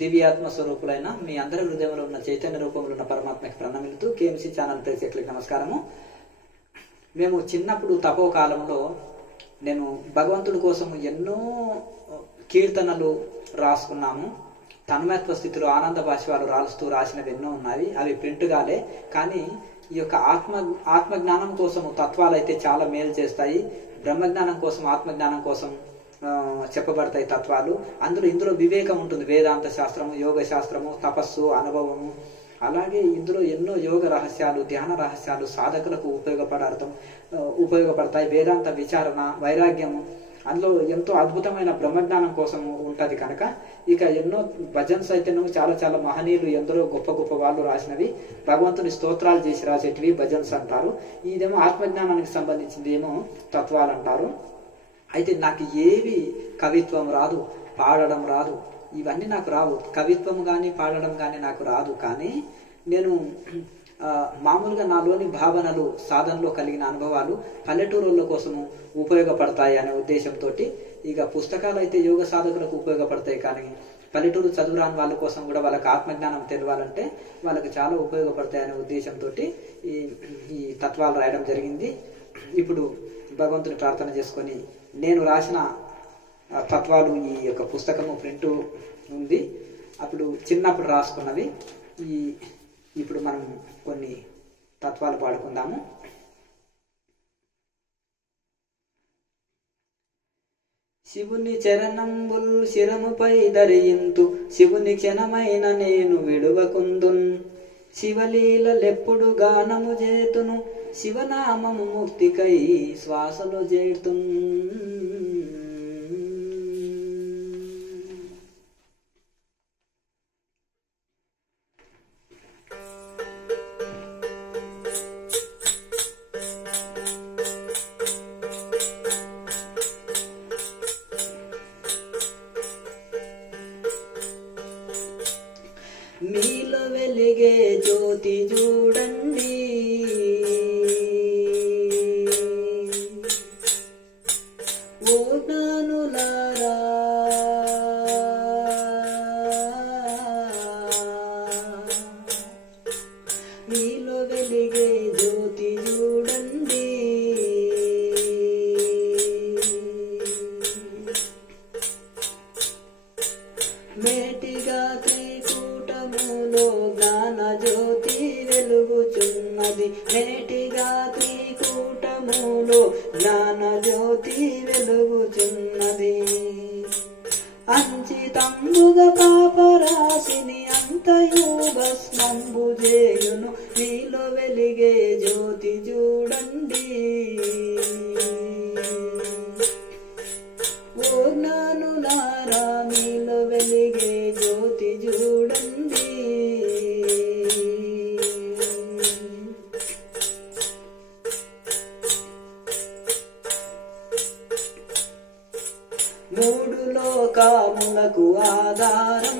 దివ్యాత్మ స్వరూపులైన మీ అందరి హృదయంలో ఉన్న చైతన్య రూపంలో ఉన్న పరమాత్మకి ప్రణమిలుతూ కేఎంసీ ఛానల్ ప్రేక్షకులకు నమస్కారము. మేము చిన్నప్పుడు తపోకాలంలో నేను భగవంతుడి కోసం ఎన్నో కీర్తనలు రాసుకున్నాము. తన్మయత్వ స్థితిలో ఆనంద భాష్యాలు రాసినవి ఎన్నో ఉన్నాయి. అవి ప్రింట్ కాలే. కానీ ఈ యొక్క ఆత్మజ్ఞానం కోసము తత్వాలు అయితే చాలా మేలు చేస్తాయి. బ్రహ్మజ్ఞానం కోసం, ఆత్మజ్ఞానం కోసం చెప్పబడతాయి తత్వాలు. ఇందులో వివేకం ఉంటుంది. వేదాంత శాస్త్రము, యోగ శాస్త్రము, తపస్సు, అనుభవము, అలాగే ఇందులో ఎన్నో యోగ రహస్యాలు, ధ్యాన రహస్యాలు సాధకులకు ఉపయోగపడతాయి. వేదాంత విచారణ, వైరాగ్యము, అందులో ఎంతో అద్భుతమైన బ్రహ్మజ్ఞానం కోసం ఉంటది. కనుక ఇక ఎన్నో భజన్స్ అయితేనో చాలా చాలా మహనీయులు, ఎందరో గొప్ప గొప్ప వాళ్ళు రాసినవి, భగవంతుని స్తోత్రాలు చేసి రాసేటివి భజన్స్ అంటారు. ఇదేమో ఆత్మజ్ఞానానికి సంబంధించింది ఏమో తత్వాలు అంటారు. అయితే నాకు ఏవి కవిత్వం రాదు, పాడడం రాదు, ఇవన్నీ నాకు రావు. కవిత్వం కానీ పాడడం కానీ నాకు రాదు. కానీ నేను మామూలుగా నాలోని భావనలు, సాధనలో కలిగిన అనుభవాలు పల్లెటూరుల కోసము ఉపయోగపడతాయి అనే ఉద్దేశంతో ఇక పుస్తకాలు అయితే యోగ సాధకులకు ఉపయోగపడతాయి. కానీ పల్లెటూరు చదువురాని వాళ్ళ కోసం కూడా వాళ్ళకి ఆత్మజ్ఞానం తెలియాలంటే వాళ్ళకి చాలా ఉపయోగపడతాయి అనే ఉద్దేశంతో ఈ తత్వాలు రాయడం జరిగింది. ఇప్పుడు భగవంతుని ప్రార్థన చేసుకొని నేను రాసిన తత్వాలు, ఈ యొక్క పుస్తకము ప్రింట్ ఉంది. అప్పుడు చిన్నప్పుడు రాసుకున్నవి. ఇప్పుడు మనం కొన్ని తత్వాలు పాడుకుందాము. శివుని చరణంబుల్ శిరముపై ధరింతు, శివుని క్షణమైన నేను విడువకుందున్, శివలీలెప్పుడు గానము చేతును, శివనామము ముక్తికై శ్వాసలు చేతున్. మీలో వెలిగే జ్యోతి చూడండి, ఓ జ్ఞానులారా, మీలో వెలిగే జ్యోతి చూడండి, మేటిగా త్రికూటములో జ్ఞాన జ్యోతి వెలుగుచున్నది, మేటిగా త్రికూటములో జ్ఞాన జ్యోతి వెలుగుచున్నది. అంచితంబుగా పాపరాశిని అంతయు భస్మంబు చేయును, మీలో వెలిగే జ్యోతి చూడండి, ఓ జ్ఞానులారా, మీలో వెలిగే జ్యోతి చూడండి. మూడు లోకములకు ఆధారం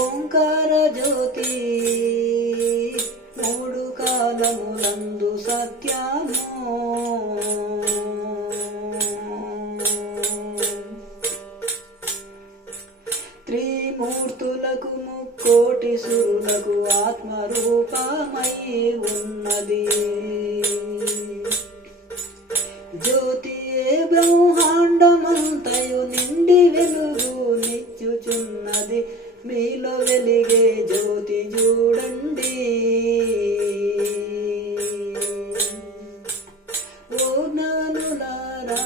ఓంకార జ్యోతి, మూడు కాలములందు సత్యము, త్రిమూర్తులకు ముక్కోటి సురులకు ఆత్మరూపమై ఉన్నది. జ్యోతియే బ్రహ్మాండమంతయు నిండి వెలుగు నిచ్చుచున్నది, మీలో వెలిగే జ్యోతి చూడండి, ఓ జ్ఞానులారా,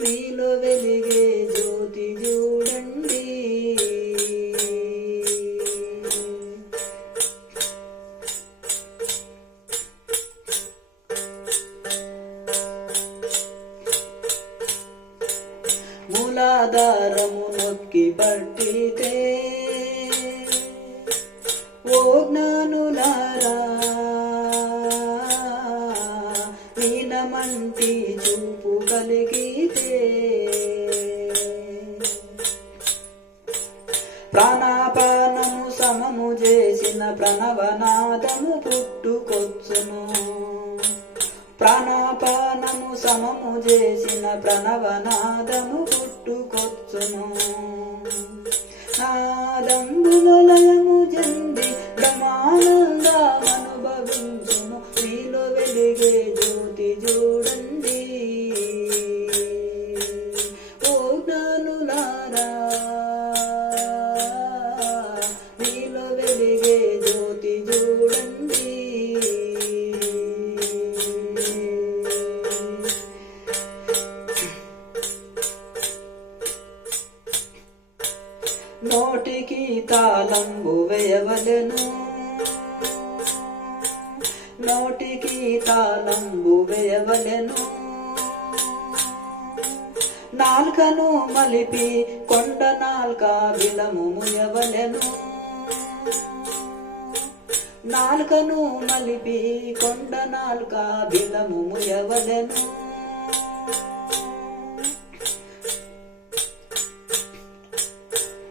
మీలో వెలిగే జ్యోతి చూడండి. మూలాధారము నొక్కి పట్టితే, ఓ జ్ఞానులారా, నీలమంటి చూపు కలిగితే, ప్రాణాపానము సమము చేసిన ప్రణవనాదము పుట్టుకొచ్చును, ప్రాణాపాన ప్రాణాపానము సమము చేసిన ప్రణవనాదము పుట్టుకొచ్చును. నాదంబులో లయము చెంది బ్రహ్మానందమనుభవించును. మీలో వెలిగే జ్యోతి చూడండి ఓ జ్ఞానులారా, మీలో వెలిగే జ్యోతి చూడండి. నోటికి తాళంబు వేయవలెను, నోటికి తాళంబు వేయవలెను. నాల్కను మలిపి కొండ నాల్క బిలము ముయవలెను, నాల్కను మలిపి కొండ నాల్క బిలము ముయవలెను.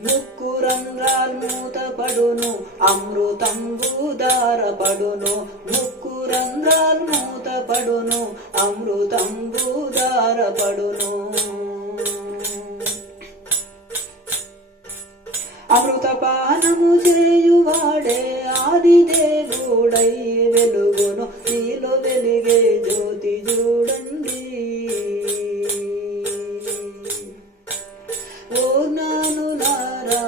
ముక్కు రంధ్రాల్ మూతపడును అమృతంబు దారపడును, ముక్కు రంధ్రాల్ మూతపడును అమృతంబు దారపడును. అమృతపానము చేయువాడే ఆదిదేవుడై వెలుగును. నీలో వెలిగే జ్యోతి చూడండి ఓ జ్ఞానులారా,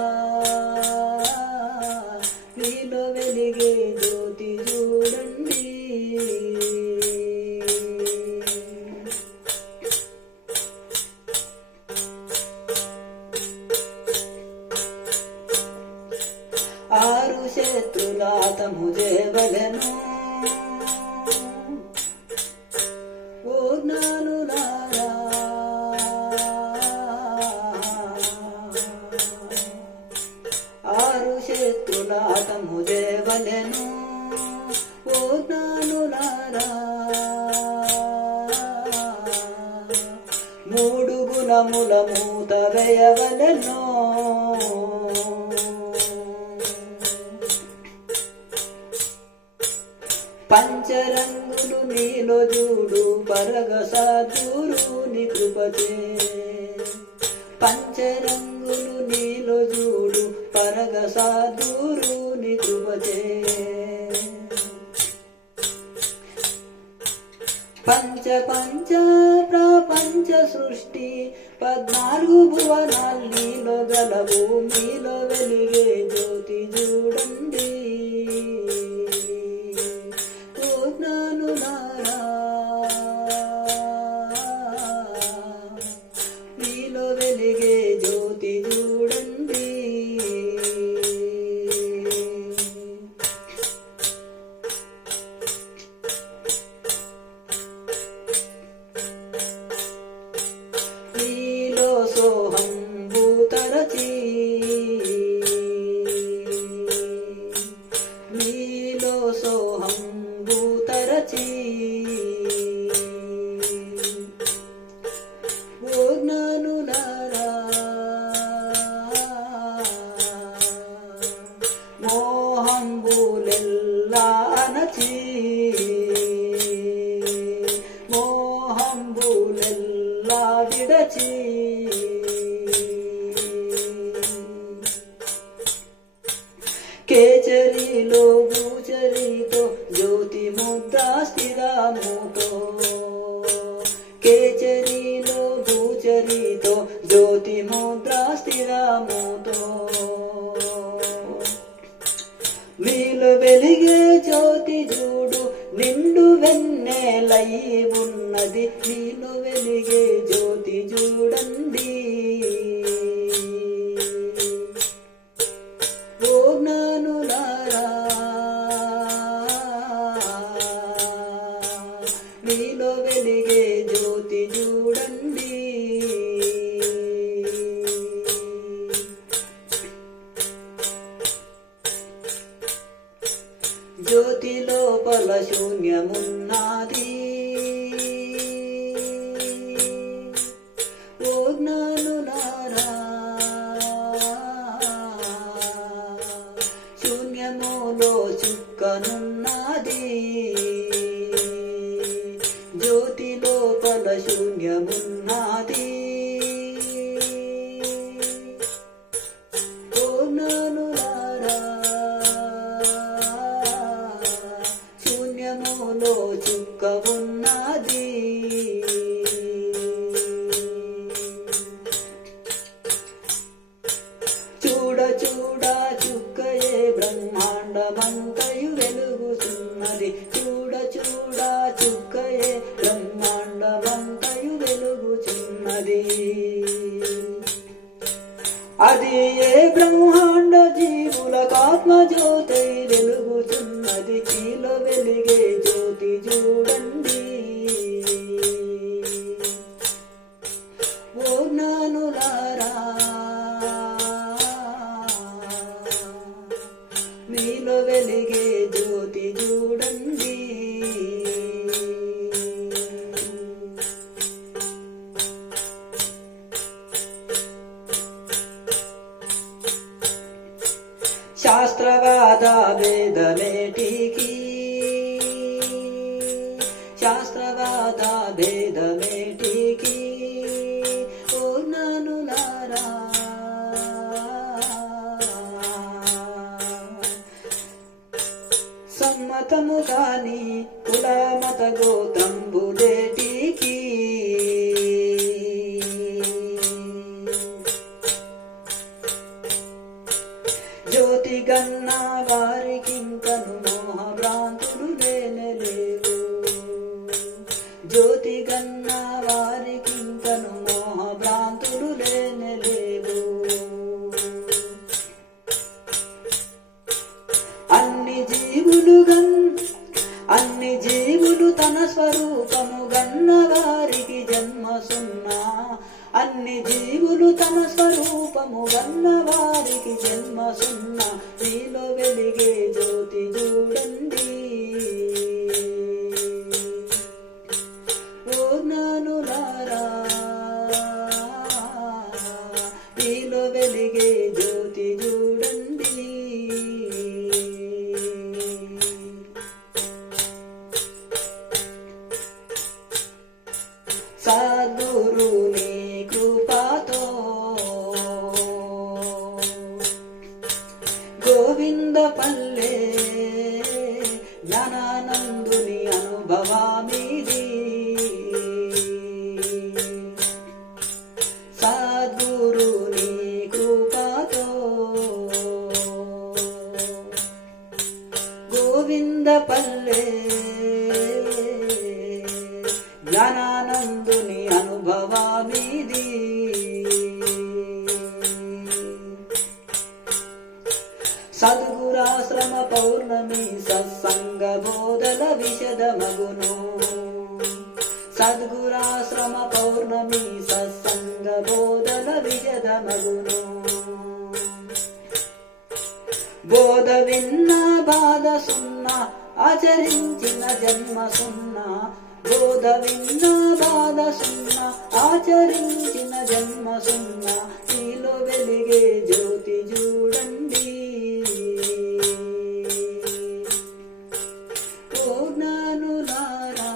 నీలో వెలిగే జ్యోతి చూడండి. ఆరు శత్రులాతము చేయవలెను ఓ జ్ఞానులారా, ఆరు శత్రులాతము చేయవలెను ఓ జ్ఞానులారా. మూడు గుణముల మూత వేయవలెను, పంచరంగులు నీలో చూడు పరగసాధురుని కృపచే, పంచరంగులు నీలో చూడు పరగసాధురుని కృపచే. పంచ పంచ ప్రపంచ సృష్టి 14 భువనాలు నీలో గలవు. మీలో వెలిగే జ్యోతి చూడండి ఓ జ్ఞానులారా, మీలో వెలిగే జ్యోతి చూడండి. నీలో సోహం భూతరచి, నీలో సోహం భూతరచి ఓ జ్ఞానులారా. మోహంబులెల్లా అనచి, మోహంబులెల్లా విడచి కేచరిలో భూచరితో జ్యోతి ముద్రా స్థిరాముతో, కేచరిలో భూచరితో జ్యోతి ముద్రా స్థిరాముతో. మీలో వెలిగే జ్యోతి చూడు నిండు వెన్నెలై ఉన్నది. మీలో వెలిగే జ్యోతి చూడండి ఓ జ్ఞానులారా, మీలో వెలిగే జ్యోతి చూడండి. జ్యోతి లోపల శూన్యమున్నది ఓ జ్ఞానులారా, శూన్యములో చుక్కనున్నది. జ్యోతి లోపల శూన్యమున్నది. ఓ జ్ఞానులారా శూన్యములో చుక్క ఉన్నది. చూడ చూడ చుక్కయే బ్రహ్మాండమంతయు వెలుగుతున్నది. చూడ చూడ చుక్కయే బ్రహ్మాండమంతయు వెలుగుతున్నది. అది ఏ బ్రహ్మాండ జీవులకు ఆత్మజ్యోతి వెలుగుతున్నది. నీలో వెలిగే జ్యోతి చూడండి. ఓ జ్ఞానులారా మీలో వెలిగే జ్యోతి చూడండి. శాస్త్రవాద భేదమేటికి, శాస్త్రవాద భేదమేటికి. ఓ జ్ఞానులారా సమ్మతము కాని కుల మత గోత్రంబులేటికి. జ్యోతి గన్న వారికింకను మోహ భ్రాంతులు లేనలేవు. జ్యోతి గన్న వారికింకను మోహ భ్రాంతులు లేనలేవు. అన్ని జీవులు తన స్వరూపము గన్న వారికి జన్మ సున్నా. అన్ని జీవులు తన స్వరూపము గన్న వారికి జన్మ సున్నా. నీలో వెలిగే జ్యోతి చూడండి. ఓ జ్ఞానులారా నీలో వెలిగే జ్యోతి చూడండి. సద్గురుని కృపతో గోవింద పల్లె జ్ఞానానందుని అనుభవామిది. సద్గురుని కృపతో గోవింద పల్లె జ్ఞానానందుని అనుభవామిది. సద్గురాశ్రమ పౌర్ణమి సత్సంగ బోధల విశదమగును. సద్గురాశ్రమ పౌర్ణమి సత్సంగ బోధల విశదమగును. బోధ విన్న బాధ సున్నా ఆచరించిన జన్మ సున్నా. బోధ విన్న బాధ సున్నా ఆచరించిన జన్మ సున్నా. నీలో వెలిగే జ్యోతి చూడండి. ఓ జ్ఞానులారా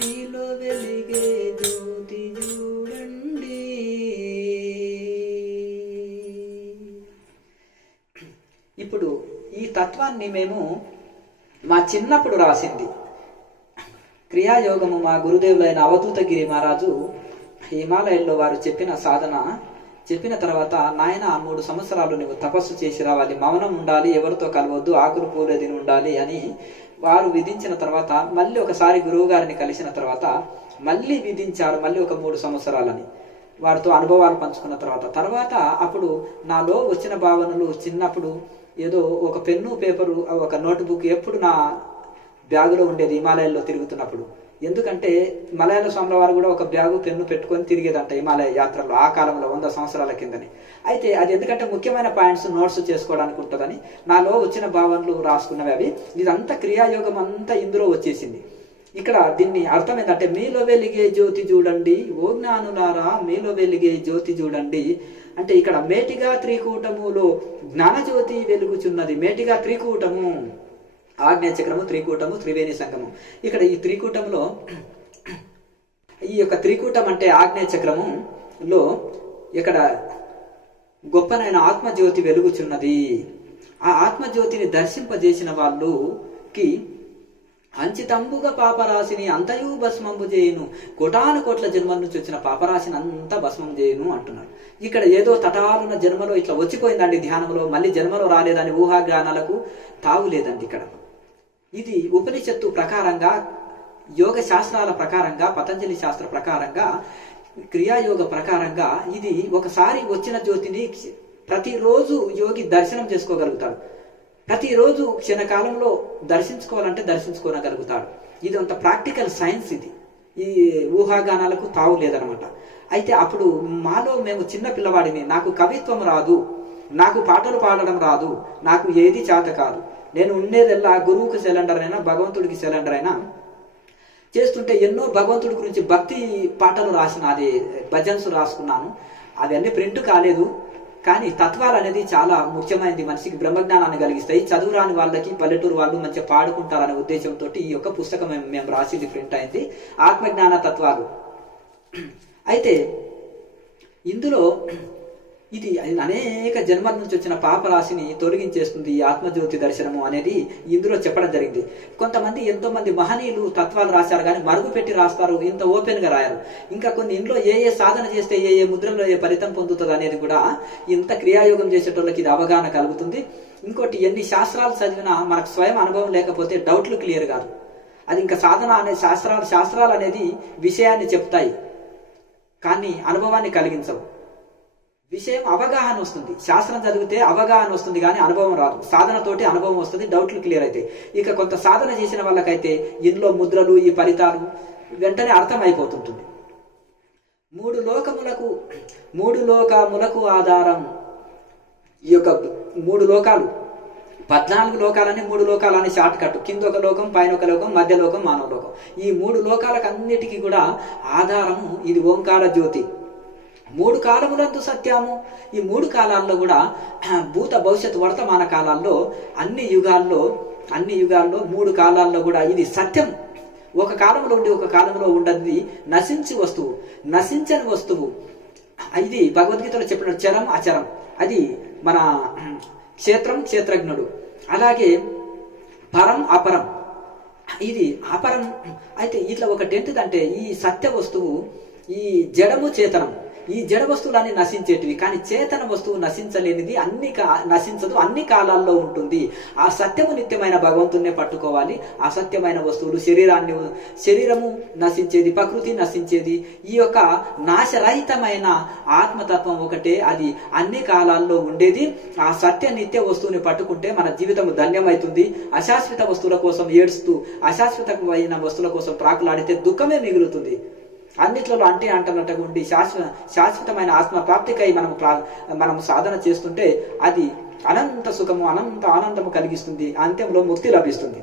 నీలో వెలిగే జ్యోతి చూడండి. ఇప్పుడు ఈ తత్వాన్ని మేము మా చిన్నప్పుడు రాసింది క్రియాయోగము మా గురుదేవులైన అవధూతగిరి మహారాజు హిమాలయంలో వారు చెప్పిన సాధన చెప్పిన తర్వాత, నాయన 3 సంవత్సరాలు నువ్వు తపస్సు చేసి రావాలి, మౌనం ఉండాలి, ఎవరితో కలవద్దు, ఆకులు పూలేదిని ఉండాలి అని వారు విధించిన తర్వాత, మళ్ళీ ఒకసారి గురువు గారిని కలిసిన తర్వాత మళ్ళీ విధించారు, మళ్ళీ ఒక 3 సంవత్సరాలని. వారితో అనుభవాలు పంచుకున్న తర్వాత అప్పుడు నాలో వచ్చిన భావనలు, చిన్నప్పుడు ఏదో ఒక పెన్ను పేపరు ఒక నోట్బుక్ ఎప్పుడు నా బ్యాగులో ఉండేది హిమాలయాల్లో తిరుగుతున్నప్పుడు. ఎందుకంటే మలయాళ స్వాముల వారు కూడా ఒక బ్యాగు పెన్ను పెట్టుకొని తిరిగేదంట హిమాలయ యాత్రలో, ఆ కాలంలో 100 సంవత్సరాల కిందని. అయితే అది ఎందుకంటే ముఖ్యమైన పాయింట్స్ నోట్స్ చేసుకోవడానికి ఉంటుందని నాలో వచ్చిన భావనలు రాసుకున్నవి అవి. ఇదంతా క్రియాయోగం అంతా ఇందులో వచ్చేసింది. ఇక్కడ దీన్ని అర్థం ఏంటంటే, మీలో వెలిగే జ్యోతి చూడండి, ఓ జ్ఞానులారా మీలో వెలిగే జ్యోతి చూడండి అంటే, ఇక్కడ మేటిగా త్రికూటములో జ్ఞానజ్యోతి వెలుగుచున్నది. మేటిగా త్రికూటము ఆగ్నేయ చక్రము, త్రికూటము, త్రివేణి సంగమం. ఇక్కడ ఈ త్రికూటంలో ఈ యొక్క త్రికూటం అంటే ఆగ్నేయ చక్రములో ఇక్కడ గొప్పనైన ఆత్మజ్యోతి వెలుగుచున్నది. ఆ ఆత్మజ్యోతిని దర్శింపజేసిన వాళ్ళకి అంచితంబుగా పాపరాశిని అంతయు భస్మంబు చేయును, కోటాను కోట్ల జన్మల నుంచి వచ్చిన పాపరాశిని అంతా భస్మం చేయును అంటున్నారు. ఇక్కడ ఏదో తటాలున్న జన్మలో ఇట్లా వచ్చిపోయిందండి ధ్యానంలో, మళ్ళీ జన్మలో రాలేదని ఊహాజ్ఞానాలకు తావు లేదండి. ఇక్కడ ఇది ఉపనిషత్తు ప్రకారంగా, యోగ శాస్త్రాల ప్రకారంగా, పతంజలి శాస్త్ర ప్రకారంగా, క్రియాయోగ ప్రకారంగా ఇది ఒకసారి వచ్చిన జ్యోతిని ప్రతిరోజు యోగి దర్శనం చేసుకోగలుగుతాడు. ప్రతిరోజు క్షణకాలంలో దర్శించుకోవాలంటే దర్శించుకోగలుగుతాడు. ఇది అంత ప్రాక్టికల్ సైన్స్. ఇది ఈ ఊహాగానాలకు తావు లేదనమాట. అయితే అప్పుడు మాలో మేము చిన్న పిల్లవాడిని, నాకు కవిత్వం రాదు, నాకు పాటలు పాడడం రాదు, నాకు ఏది చేత కాదు, నేను ఉండేదల్లా గురువుకి సిలిండర్ అయినా భగవంతుడికి సిలిండర్ అయినా చేస్తుంటే ఎన్నో భగవంతుడి గురించి భక్తి పాటలు రాసిన, అది భజన్స్ రాసుకున్నాను. అవన్నీ ప్రింట్ కాలేదు. కానీ తత్వాలు అనేది చాలా ముఖ్యమైనది, మనిషికి బ్రహ్మజ్ఞానాన్ని కలిగిస్తాయి. చదువు రాని వాళ్ళకి, పల్లెటూరు వాళ్ళు మంచిగా పాడుకుంటారనే ఉద్దేశంతో ఈ యొక్క పుస్తకం మేము రాసింది, ప్రింట్ అయింది, ఆత్మజ్ఞాన తత్వాలు. అయితే ఇందులో ఇది అనేక జన్మల నుంచి వచ్చిన పాపరాశిని తొలగించేస్తుంది ఈ ఆత్మజ్యోతి దర్శనము అనేది ఇందులో చెప్పడం జరిగింది. కొంతమంది, ఎంతో మంది మహనీయులు తత్వాలు రాశారు, కానీ మరుగు పెట్టి రాస్తారు, ఇంత ఓపెన్ గా రాయారు. ఇంకా కొన్ని ఇందులో ఏ ఏ సాధన చేస్తే ఏ ఏ ముద్రలో ఏ ఫలితం పొందుతుంది అనేది కూడా ఇంత క్రియాయోగం చేసేటోళ్ళకి ఇది అవగాహన కలుగుతుంది. ఇంకోటి, ఎన్ని శాస్త్రాలు చదివినా మనకు స్వయం అనుభవం లేకపోతే డౌట్లు క్లియర్ కాదు. అది ఇంకా సాధన అనే శాస్త్రాలు అనేది విషయాన్ని చెప్తాయి కానీ అనుభవాన్ని కలిగించవు. విషయం అవగాహన వస్తుంది, శాస్త్రం చదివితే అవగాహన వస్తుంది కానీ అనుభవం రాదు. సాధనతోటి అనుభవం వస్తుంది, డౌట్లు క్లియర్ అయితే. ఇక కొంత సాధన చేసిన వాళ్ళకైతే ఇందులో ముద్రలు, ఈ ఫలితాలు వెంటనే అర్థం అయిపోతుంటుంది. మూడు లోకములకు ఆధారం ఈ యొక్క 3 లోకాలు, 14 లోకాలని 3 లోకాలని షార్ట్ కట్. కింద ఒక లోకం, పైన ఒక లోకం, మధ్య లోకం, మానవ లోకం. ఈ 3 లోకాలకు అన్నిటికీ కూడా ఆధారము ఇది ఓంకార జ్యోతి. 3 కాలములందు సత్యము. ఈ 3 కాలాల్లో కూడా భూత, భవిష్యత్, వర్తమాన కాలాల్లో, అన్ని యుగాల్లో 3 కాలాల్లో కూడా ఇది సత్యం. ఒక కాలంలో ఉండి ఒక కాలంలో ఉండదు, నశించని వస్తువు. ఇది భగవద్గీతలో చెప్పిన చరం అచరం. అది మన క్షేత్రం, క్షేత్రజ్ఞుడు. అలాగే పరం, అపరం. ఇది అపరం. అయితే ఇట్లా ఒకటి ఏంటిదంటే, ఈ సత్య వస్తువు, ఈ జడము, చేతనం, ఈ జడ వస్తువులన్నీ నశించేటివి, కానీ చేతన వస్తువు నశించలేనిది, నశించదు, అన్ని కాలాల్లో ఉంటుంది. ఆ సత్యము నిత్యమైన భగవంతున్నే పట్టుకోవాలి. ఆ సత్యమైన వస్తువులు, శరీరము నశించేది, ప్రకృతి నశించేది, ఈ యొక్క నాశరహితమైన ఆత్మతత్వం ఒకటే, అది అన్ని కాలాల్లో ఉండేది. ఆ సత్య నిత్య వస్తువుని పట్టుకుంటే మన జీవితం ధన్యమవుతుంది. అశాశ్వత వస్తువుల కోసం ఏడుస్తూ, అశాశ్వతమైన వస్తువుల కోసం ప్రాకులాడితే దుఃఖమే మిగులుతుంది. అన్నిట్లలో అంటనట్టుగా ఉండి శాశ్వతమైన ఆత్మ ప్రాప్తికై మనం సాధన చేస్తుంటే అది అనంత సుఖము, అనంత ఆనందము కలిగిస్తుంది. అంత్యంలో ముక్తి లభిస్తుంది.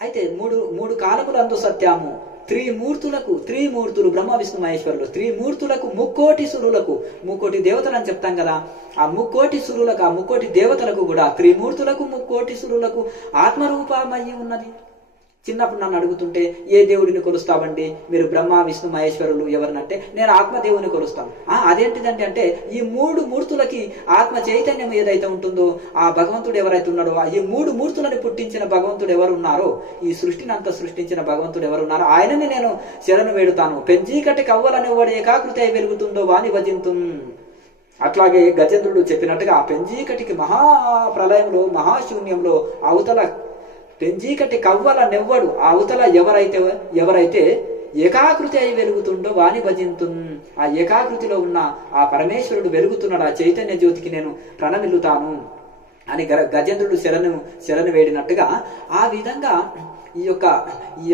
అయితే మూడు కాలములందు సత్యము. త్రిమూర్తులు బ్రహ్మ, విష్ణు, మహేశ్వరులు. త్రిమూర్తులకు, ముక్కోటి సురులకు, ముక్కోటి దేవతలు అని చెప్తాం కదా, ఆ ముక్కోటి సురులకు, ఆ ముక్కోటి దేవతలకు కూడా, త్రిమూర్తులకు, ముక్కోటి సురులకు ఆత్మరూపమయ్యి ఉన్నది. చిన్నప్పుడు నన్ను అడుగుతుంటే, ఏ దేవుడిని కొలుస్తావండి మీరు? బ్రహ్మ, విష్ణు, మహేశ్వరులు ఎవరినంటే, నేను ఆత్మదేవుని కొలుస్తాను. అదేంటిదంటే అంటే ఈ 3 మూర్తులకి ఆత్మ చైతన్యం ఏదైతే ఉంటుందో, ఆ భగవంతుడు ఎవరైతే ఉన్నాడో, ఈ 3 మూర్తులను పుట్టించిన భగవంతుడు ఎవరున్నారో, ఈ సృష్టిని అంతా సృష్టించిన భగవంతుడు ఎవరున్నారో ఆయనని నేను శరణు వేడుతాను. పెంచీకటి కవ్వలనేవాడు ఏకాకృతి అయి వెలుగుతుందో వాని భజింతు. అట్లాగే గజేంద్రుడు చెప్పినట్టుగా ఆ పెంచీకటికి మహాప్రలయంలో, మహాశూన్యంలో అవతల పెంచీకటి కవ్వల నెవ్వడు, ఆ అవతల ఎవరైతే ఏకాకృతి అయి వెలుగుతుండో వాని భజింతు. ఆ ఏకాకృతిలో ఉన్న ఆ పరమేశ్వరుడు వెలుగుతున్నాడు, ఆ చైతన్య జ్యోతికి నేను ప్రణమిల్లుతాను అని గజేంద్రుడు శరణు వేడినట్టుగా, ఆ విధంగా ఈ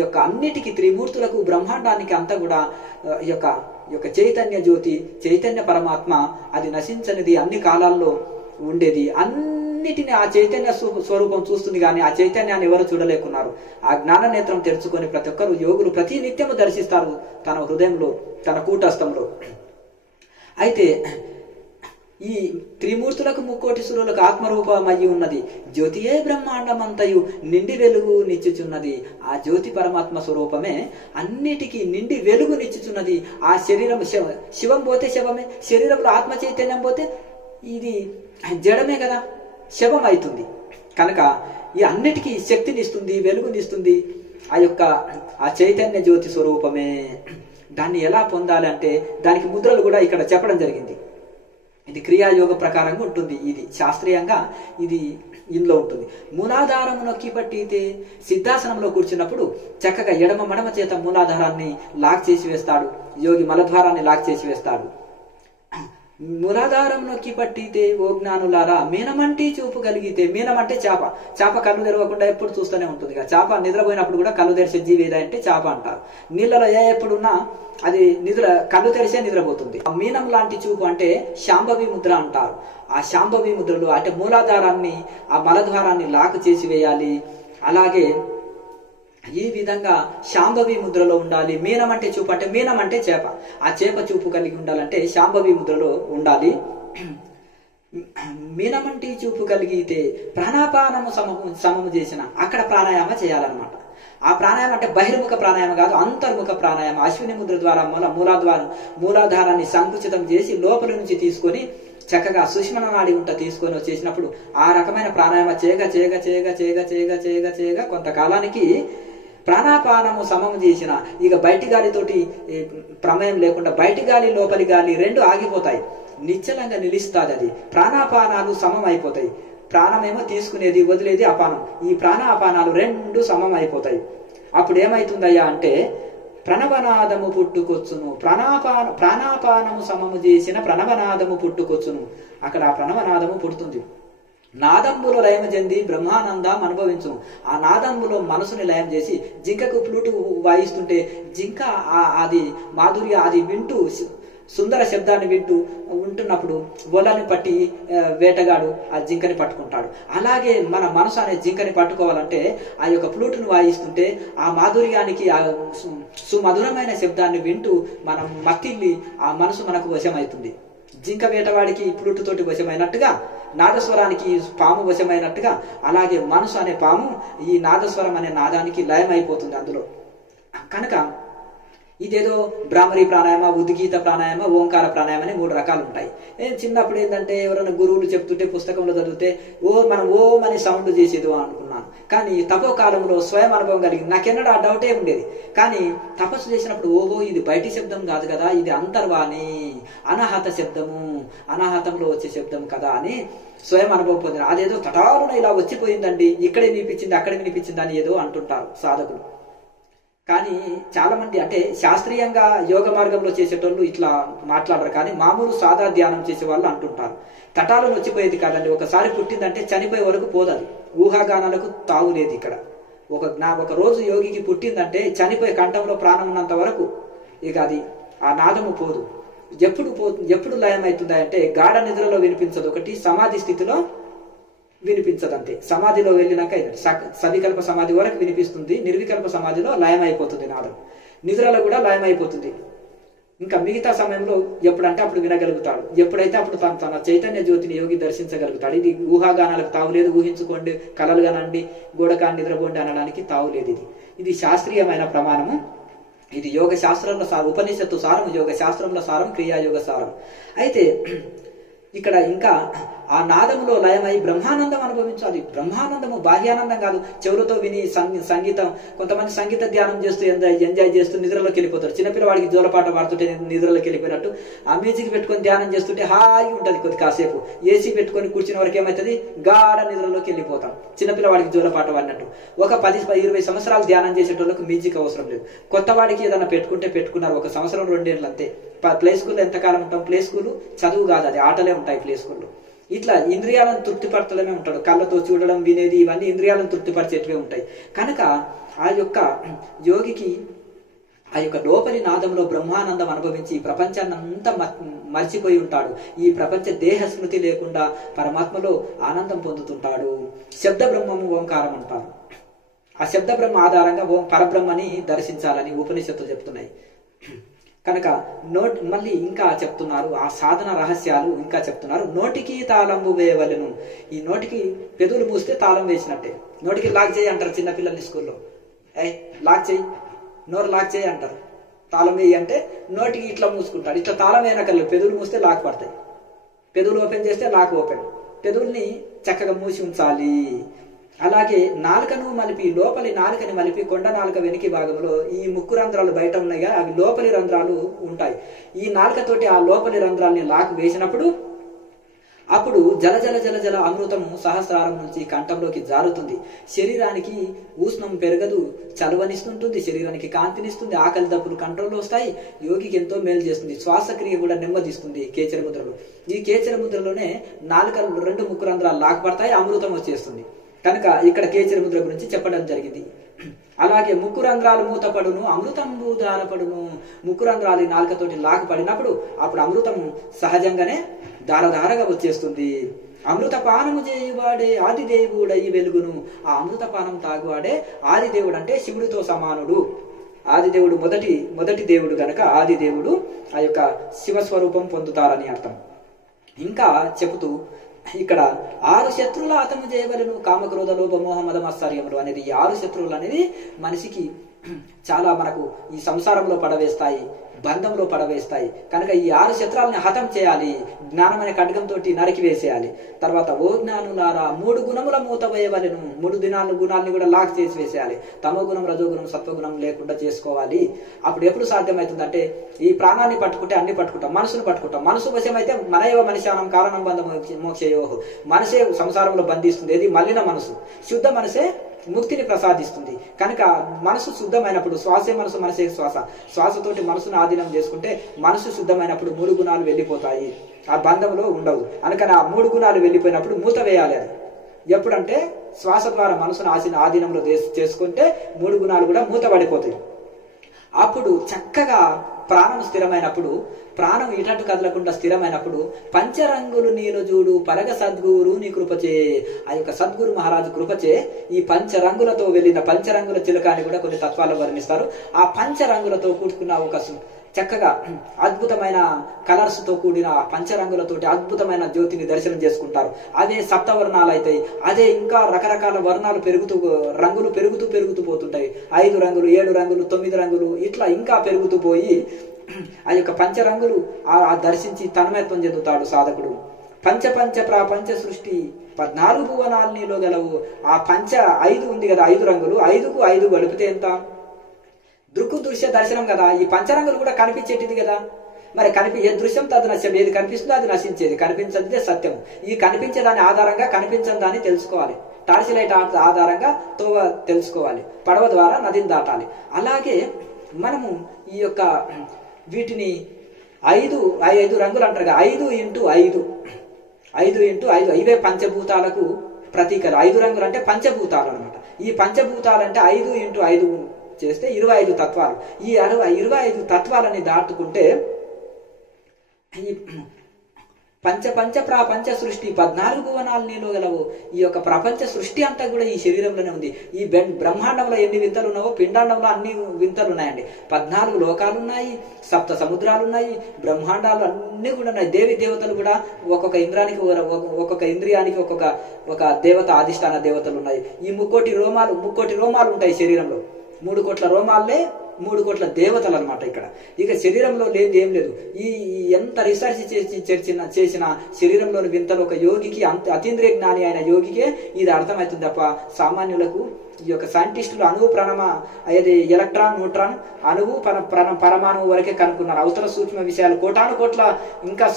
యొక్క అన్నిటికీ, త్రిమూర్తులకు, బ్రహ్మాండానికి అంతా కూడా ఈ యొక్క చైతన్య జ్యోతి, చైతన్య పరమాత్మ, అది నశించనిది, అన్ని కాలాల్లో ఉండేది, అన్నిటిని ఆ చైతన్య స్వరూపం చూస్తుంది. కానీ ఆ చైతన్యాన్ని ఎవరు చూడలేకున్నారు. ఆ జ్ఞాన నేత్రం తెరుచుకొని ప్రతి ఒక్కరు యోగులు ప్రతి నిత్యము దర్శిస్తారు తన హృదయంలో, తన కూటస్థంలో. అయితే ఈ త్రిమూర్తులకు ముక్కోటి సురులకు ఆత్మరూపమయ్యి ఉన్నది. జ్యోతియే బ్రహ్మాండమంతయు నిండి వెలుగు నిచ్చుచున్నది. ఆ జ్యోతి పరమాత్మ స్వరూపమే అన్నిటికీ నిండి వెలుగు నిచ్చుచున్నది. ఆ శరీరం శివం పోతే శవమే, శరీరంలో ఆత్మ చైతన్యం పోతే ఇది జడమే కదా, శవం అవుతుంది. కనుక ఈ అన్నిటికీ శక్తినిస్తుంది, వెలుగునిస్తుంది ఆ చైతన్య జ్యోతి స్వరూపమే. దాన్ని ఎలా పొందాలి అంటే దానికి ముద్రలు కూడా ఇక్కడ చెప్పడం జరిగింది. ఇది క్రియాయోగ ప్రకారంగా ఉంటుంది. ఇది శాస్త్రీయంగా ఇది ఇందులో ఉంటుంది. మూలాధారం నొక్కి పట్టితే సిద్ధాసనంలో కూర్చున్నప్పుడు చక్కగా ఎడమ మడమ చేత మూలాధారాన్ని లాక్ చేసి వేస్తాడు యోగి, మలద్వారాన్ని లాక్ చేసి వేస్తాడు. మూలాధారం నొక్కి పట్టితే ఓ జ్ఞానులారా మీనమంటి చూపు కలిగితే, మీనం అంటే చేప. చేప కళ్ళు తెరవకుండా ఎప్పుడు చూస్తూనే ఉంటుంది. చేప నిద్రపోయినప్పుడు కూడా కళ్ళు తెరిచే జీవి ఏదంటే చేప అంటారు. నీళ్ళలో ఎప్పుడున్నా అది కళ్ళు తెరిచే నిద్రపోతుంది. ఆ మీనం లాంటి చూపు అంటే శాంభవి ముద్ర అంటారు. ఆ శాంభవి ముద్రలు అంటే మూలాధారాన్ని ఆ మలద్వారాన్ని లాక్ చేసి వేయాలి. అలాగే ఈ విధంగా శాంభవి ముద్రలో ఉండాలి. మీనం అంటే చూపు అంటే మీనం అంటే చేప. ఆ చేప చూపు కలిగి ఉండాలంటే శాంభవి ముద్రలో ఉండాలి. మీనమంటి చూపు కలిగితే ప్రాణాపానము సమము చేసిన అక్కడ ప్రాణాయామ చేయాలన్నమాట. ఆ ప్రాణాయామం అంటే బహిర్ముఖ ప్రాణాయామం కాదు, అంతర్ముఖ ప్రాణాయామం. అశ్విని ముద్ర ద్వారా మూలాధారాన్ని సంకుచితం చేసి లోపల నుంచి తీసుకొని చక్కగా సుష్మన నాడి ఉంట తీసుకొని వచ్చేసినప్పుడు ఆ రకమైన ప్రాణాయామ చేయగా కొంతకాలానికి ప్రాణాపానము సమము చేసిన ఇక బయటి గాలితోటి ప్రమేయం లేకుండా బయటి గాలి లోపలి గాలి రెండు ఆగిపోతాయి. నిశ్చలంగా నిలుస్తుంది. అది ప్రాణాపానాలు సమం అయిపోతాయి. ప్రాణమేమో తీసుకునేది, వదిలేది అపానం. ఈ ప్రాణాపానాలు రెండు సమం అయిపోతాయి. అప్పుడు ఏమైతుందయ్యా అంటే ప్రణవనాదము పుట్టుకొచ్చును. ప్రాణాపానము సమము చేసిన ప్రణవనాదము పుట్టుకొచ్చును. అక్కడ ఆ ప్రణవనాదము పుడుతుంది. నాదంబులో లయం చెంది బ్రహ్మానందం అనుభవించును. ఆ నాదంబులో మనసుని లయం చేసి జింకకు ఫ్లూటు వాయిస్తుంటే జింక అది మాధుర్య అది వింటూ సుందర శబ్దాన్ని వింటూ ఉంటున్నప్పుడు బొలని పట్టి వేటగాడు ఆ జింకని పట్టుకుంటాడు. అలాగే మన మనసు అనే జింకని పట్టుకోవాలంటే ఆ యొక్క ఫ్లూటును వాయిస్తుంటే ఆ మాధుర్యానికి ఆ సుమధురమైన శబ్దాన్ని వింటూ మనం మత్తిల్లి ఆ మనసు మనకు వశమవుతుంది. జింక వేటవాడికి ఫ్లూటు తోటి వశమైనట్టుగా నాదస్వరానికి పాము వశమైనట్టుగా అలాగే మనసు అనే పాము ఈ నాదస్వరం అనే నాదానికి లయమైపోతుంది అందులో. కనుక ఇదేదో బ్రాహ్మరీ ప్రాణాయామ, ఉద్గీత ప్రాణాయామ, ఓంకార ప్రాణాయామ అని 3 రకాలు ఉంటాయి. చిన్నప్పుడు ఏంటంటే ఎవరైనా గురువులు చెప్తుంటే పుస్తకంలో చదివితే మనం ఓం అని సౌండ్ చేసేది అనుకున్నాను. కానీ తపోకాలంలో స్వయం అనుభవం కలిగింది. నాకెన్నడూ ఆ డౌటే ఉండేది. కానీ తపస్సు చేసినప్పుడు ఓహో ఇది బయటి శబ్దం కాదు కదా, ఇది అంతర్వాణి, అనాహత శబ్దము, అనాహతంలో వచ్చే శబ్దం కదా అని స్వయం అనుభవం పొందిన. అదేదో తటారున ఇలా వచ్చిపోయిందండి, ఇక్కడే వినిపించింది అక్కడే వినిపించింది అని ఏదో అంటుంటారు సాధకులు. కానీ చాలా మంది అంటే శాస్త్రీయంగా యోగ మార్గంలో చేసేటోళ్ళు ఇట్లా మాట్లాడరు. కానీ మామూలు సాదా ధ్యానం చేసే వాళ్ళు అంటుంటారు తటాలను వచ్చిపోయేది కాదండి. ఒకసారి పుట్టిందంటే చనిపోయే వరకు పోదది. ఊహాగానాలకు తావులేదు ఇక్కడ. ఒక రోజు యోగికి పుట్టిందంటే చనిపోయే కంఠంలో ప్రాణం ఉన్నంత వరకు ఇక అది ఆ నాదము పోదు. ఎప్పుడు లయం అవుతుందా అంటే గాఢ నిద్రలో వినిపించదు ఒకటి, సమాధి స్థితిలో వినిపించదంతే. సమాధిలో వెళ్ళినాక సవికల్ప సమాధి వరకు వినిపిస్తుంది. నిర్వికల్ప సమాధిలో లయం అయిపోతుంది నాదం. నిద్రలో కూడా లయం అయిపోతుంది. ఇంకా మిగతా సమయంలో ఎప్పుడంటే అప్పుడు వినగలుగుతాడు. ఎప్పుడైతే అప్పుడు తన చైతన్య జ్యోతిని యోగి దర్శించగలుగుతాడు. ఇది ఊహాగానాలకు తావులేదు. ఊహించుకోండి, కలలు కనండి, గోడకాన్ని నిద్రపోండి అనడానికి తావులేదు. ఇది శాస్త్రీయమైన ప్రమాణము. ఇది యోగ శాస్త్రంలో సారం, ఉపనిషత్తు సారం, యోగ శాస్త్రంలో సారం, క్రియాయోగ సారం. అయితే ఇక్కడ ఇంకా ఆ నాదములో లయమై బ్రహ్మానందం అనుభవించాలి. బ్రహ్మానందము బాహ్యానందం కాదు. చెవులతో విని సంగీతం, కొంతమంది సంగీత ధ్యానం చేస్తూ ఎంజాయ్ చేస్తూ నిద్రలోకి వెళ్ళిపోతారు. చిన్నపిల్లవాడికి జోలపాట పాడుతుంటే నిద్రలోకి వెళ్ళిపోయినట్టు ఆ మ్యూజిక్ పెట్టుకొని ధ్యానం చేస్తుంటే హాయిగా ఉంటుంది. కొద్ది కాసేపు ఏసీ పెట్టుకొని కూర్చున్న వరకు ఏమవుతుంది, గాఢ నిద్రలోకి వెళ్ళిపోతాం. చిన్నపిల్లవాడికి జోలపాట పాడినట్టు. ఒక 10-20 సంవత్సరాలు ధ్యానం చేసేటోళ్ళకు మ్యూజిక్ అవసరం లేదు. కొత్త వాడికి ఏదైనా పెట్టుకున్నారు. 1 సంవత్సరం 2 ఏళ్ళు అంతే. ప్లే స్కూల్లో ఎంతకాలం ఉంటాం? ప్లే స్కూల్ చదువు కాదు, అది ఆటలే ఉంటాయి ప్లే స్కూల్లో. ఇట్లా ఇంద్రియాలను తృప్తిపరచడమే ఉంటాడు. కళ్ళతో చూడడం, వినేది, ఇవన్నీ ఇంద్రియాలను తృప్తిపరిచేటివే ఉంటాయి. కనుక ఆ యొక్క యోగికి ఆ యొక్క లోపలి నాదంలో బ్రహ్మానందం అనుభవించి ప్రపంచాన్ని అంతా మర్చిపోయి ఉంటాడు. ఈ ప్రపంచ దేహ స్మృతి లేకుండా పరమాత్మలో ఆనందం పొందుతుంటాడు. శబ్ద బ్రహ్మము ఓంకారం అంటారు. ఆ శబ్ద బ్రహ్మ ఆధారంగా పరబ్రహ్మని దర్శించాలని ఉపనిషత్తులు చెప్తున్నాయి. కనుక మళ్ళీ ఇంకా చెప్తున్నారు, ఆ సాధన రహస్యాలు ఇంకా చెప్తున్నారు. నోటికి తాళంబు వేయవలెను. ఈ నోటికి పెదవులు మూస్తే తాళం వేసినట్టే. నోటికి లాక్ చేయి అంటారు చిన్నపిల్లల్ని స్కూల్లో. లాక్ చేయి, నోరు లాక్ చేయి అంటారు. తాళం వేయి అంటే నోటికి ఇట్లా మూసుకుంటారు. ఇట్లా తాళం వేయనక్కర్లేదు, పెదవులు మూస్తే లాక్ పడతాయి. పెదవులు ఓపెన్ చేస్తే లాక్ ఓపెన్. పెదవుల్ని చక్కగా మూసి ఉంచాలి. అలాగే నాలుకను మలిపి, లోపలి నాలుకని మలిపి కొండ నాలుక వెనికి భాగంలో ఈ ముక్కు రంధ్రాలు బయట ఉన్నాయిగా, అవి లోపలి రంధ్రాలు ఉంటాయి. ఈ నాలుకతోటి ఆ లోపలి రంధ్రాలని లాక్ వేసినప్పుడు అప్పుడు జల జల జల జల అమృతము సహస్రారం నుంచి కంఠంలోకి జారుతుంది. శరీరానికి ఉష్ణం పెరగదు, చలవనిస్తుంటుంది, శరీరానికి కాంతినిస్తుంది, ఆకలి దప్పులు కంట్రోల్లో వస్తాయి, యోగికి ఎంతో మేలు చేస్తుంది, శ్వాసక్రియ కూడా నెమ్మదిస్తుంది. కేచర ముద్రలో, ఈ కేచర ముద్రలోనే నాలుక రెండు ముక్కు రంధ్రాలు లాక్ పడతాయి, అమృతం వచ్చేస్తుంది. కనుక ఇక్కడ కేచర ముద్ర గురించి చెప్పడం జరిగింది. అలాగే ముక్కు రంధ్రాలు మూతపడును, అమృతంబు దారపడును. ముక్కు రంధ్రాలు నాలుకతోటి లాక్ పడినప్పుడు అప్పుడు అమృతం సహజంగానే ధారధారగా వచ్చేస్తుంది. అమృతపానము చేయువాడే ఆదిదేవుడయి వెలుగును. ఆ అమృతపానం తాగువాడే ఆదిదేవుడు, అంటే శివుడితో సమానుడు. ఆదిదేవుడు మొదటి దేవుడు గనక ఆదిదేవుడు ఆ యొక్క శివస్వరూపం పొందుతారని అర్థం. ఇంకా చెబుతూ ఇక్కడ 6 శత్రువుల హతము చేయవలెను. కామక్రోధ లోభ మోహ మద మత్సర్యములు అనేది, ఈ 6 శత్రువులు అనేది మనిషికి చాలా మనకు ఈ సంసారంలో పడవేస్తాయి, బంధంలో పడవేస్తాయి. కనుక ఈ 6 శత్రువులని హతం చేయాలి, జ్ఞానమైన ఖడ్గంతో నరికి వేసేయాలి. తర్వాత ఓ జ్ఞానులారా 3 గుణముల మూత వేయవలెను. 3 గుణాలని కూడా లాక్ చేసి వేసేయాలి. తమో గుణం, రజోగుణం, సత్వగుణం లేకుండా చేసుకోవాలి. అప్పుడు ఎప్పుడు సాధ్యమవుతుందంటే ఈ ప్రాణాన్ని పట్టుకుంటే అన్ని పట్టుకుంటాం, మనసును పట్టుకుంటాం. మనసు వశమైతే మనయవ మనిషానం కారణం బంధ మోక్షయోహో. మనసే సంసారంలో బంధిస్తుంది. ఇది మలిన మనసు. శుద్ధ మనసే ముక్తిని ప్రసాదిస్తుంది. కనుక మనసు శుద్ధమైనప్పుడు, శ్వాసే మనసు, మనసే శ్వాస, శ్వాసతోటి మనసును ఆధీనం చేసుకుంటే మనసు శుద్ధమైనప్పుడు 3 గుణాలు వెళ్ళిపోతాయి, ఆ బంధంలో ఉండవు. అందుకని ఆ 3 గుణాలు వెళ్ళిపోయినప్పుడు మూత వేయాలి. అది ఎప్పుడంటే శ్వాస ద్వారా మనసును ఆధీనంలో చేసుకుంటే 3 గుణాలు కూడా మూత పడిపోతాయి. అప్పుడు చక్కగా ప్రాణం స్థిరమైనప్పుడు, ప్రాణం ఇటట్టు కదలకుండా స్థిరమైనప్పుడు పంచరంగులు నీలో చూడు పరగ సద్గురు నీ కృపచే. ఆ యొక్క సద్గురు మహారాజు కృపచే ఈ పంచరంగులతో వెళ్ళిన పంచరంగుల చిలకాన్ని కూడా కొన్ని తత్వాలు వర్ణిస్తారు. ఆ పంచరంగులతో కూడుకున్న ఒక చక్కగా అద్భుతమైన కలర్స్ తో కూడిన పంచరంగులతోటి అద్భుతమైన జ్యోతిని దర్శనం చేసుకుంటారు. అదే సప్తవర్ణాలు అవుతాయి. అదే ఇంకా రకరకాల వర్ణాలు రంగులు పెరుగుతూ పోతుంటాయి. 5 రంగులు, 7 రంగులు, 9 రంగులు, ఇట్లా ఇంకా పెరుగుతూ పోయి ఆ యొక్క పంచరంగులు దర్శించి తన్మయత్వం చెందుతాడు సాధకుడు. పంచ ప్రాపంచ సృష్టి 14 భువనాలు నీలో గలవు. ఆ 5 ఉంది కదా, 5 రంగులు, 5కు 5 గడిపితే ఎంత? దృక్కు దృశ్య దర్శనం కదా. ఈ పంచరంగులు కూడా కనిపించేటిది కదా. మరి ఏ దృశ్యం తది నశ్యం, ఏది కనిపిస్తుందో అది నశించేది, కనిపించదే సత్యం. ఈ కనిపించేదాని ఆధారంగా కనిపించని దాన్ని తెలుసుకోవాలి. టార్చ్ లైట్ ఆధారంగా తోవ తెలుసుకోవాలి. పడవ ద్వారా నదిని దాటాలి. అలాగే మనము ఈ యొక్క వీటిని 5 రంగులు అంటారు కదా, 5 ఇంటూ 5 ఇవే పంచభూతాలకు ప్రతీకలు. 5 రంగులు అంటే పంచభూతాలు అనమాట. ఈ పంచభూతాలు అంటే 5 ఇంటూ 5 చేస్తే 25 తత్వాలు. ఈ 25 తత్వాలని దాటుకుంటే ఈ పంచ ప్రాపంచ సృష్టి 14 భువనాలు నీలో గలవు. ఈ యొక్క ప్రపంచ సృష్టి అంతా కూడా ఈ శరీరంలోనే ఉంది. ఈ బ్రహ్మాండంలో ఎన్ని వింతలు ఉన్నావో పిండాండంలో అన్ని వింతలు ఉన్నాయండి. 14 లోకాలు ఉన్నాయి, 7 సముద్రాలు ఉన్నాయి, బ్రహ్మాండాలు అన్ని కూడా ఉన్నాయి. దేవి దేవతలు కూడా ఒక్కొక్క ఇంద్రియానికి ఒక దేవత అధిష్టాన దేవతలు ఉన్నాయి. ఈ 3 కోటి రోమాలు ఉంటాయి శరీరంలో. 3 కోట్ల రోమాలే 3 కోట్ల దేవతలు అనమాట. ఇక్కడ ఇక శరీరంలో లేదు, ఏం లేదు. ఈ ఎంత రీసెర్చ్ చేసిన శరీరంలోని వింతలు ఒక యోగికి, అతీంద్రియ జ్ఞాని అయిన యోగికే ఇది అర్థమవుతుంది తప్ప సామాన్యులకు ఈ యొక్క సైంటిస్టులు అణువు అదే ఎలక్ట్రాన్, న్యూట్రాన్, అణువు పరమాణువు వరకే కనుక్కున్నారు. అవతల సూక్ష్మ విషయాలు కోటాను కోట్ల ఇంకా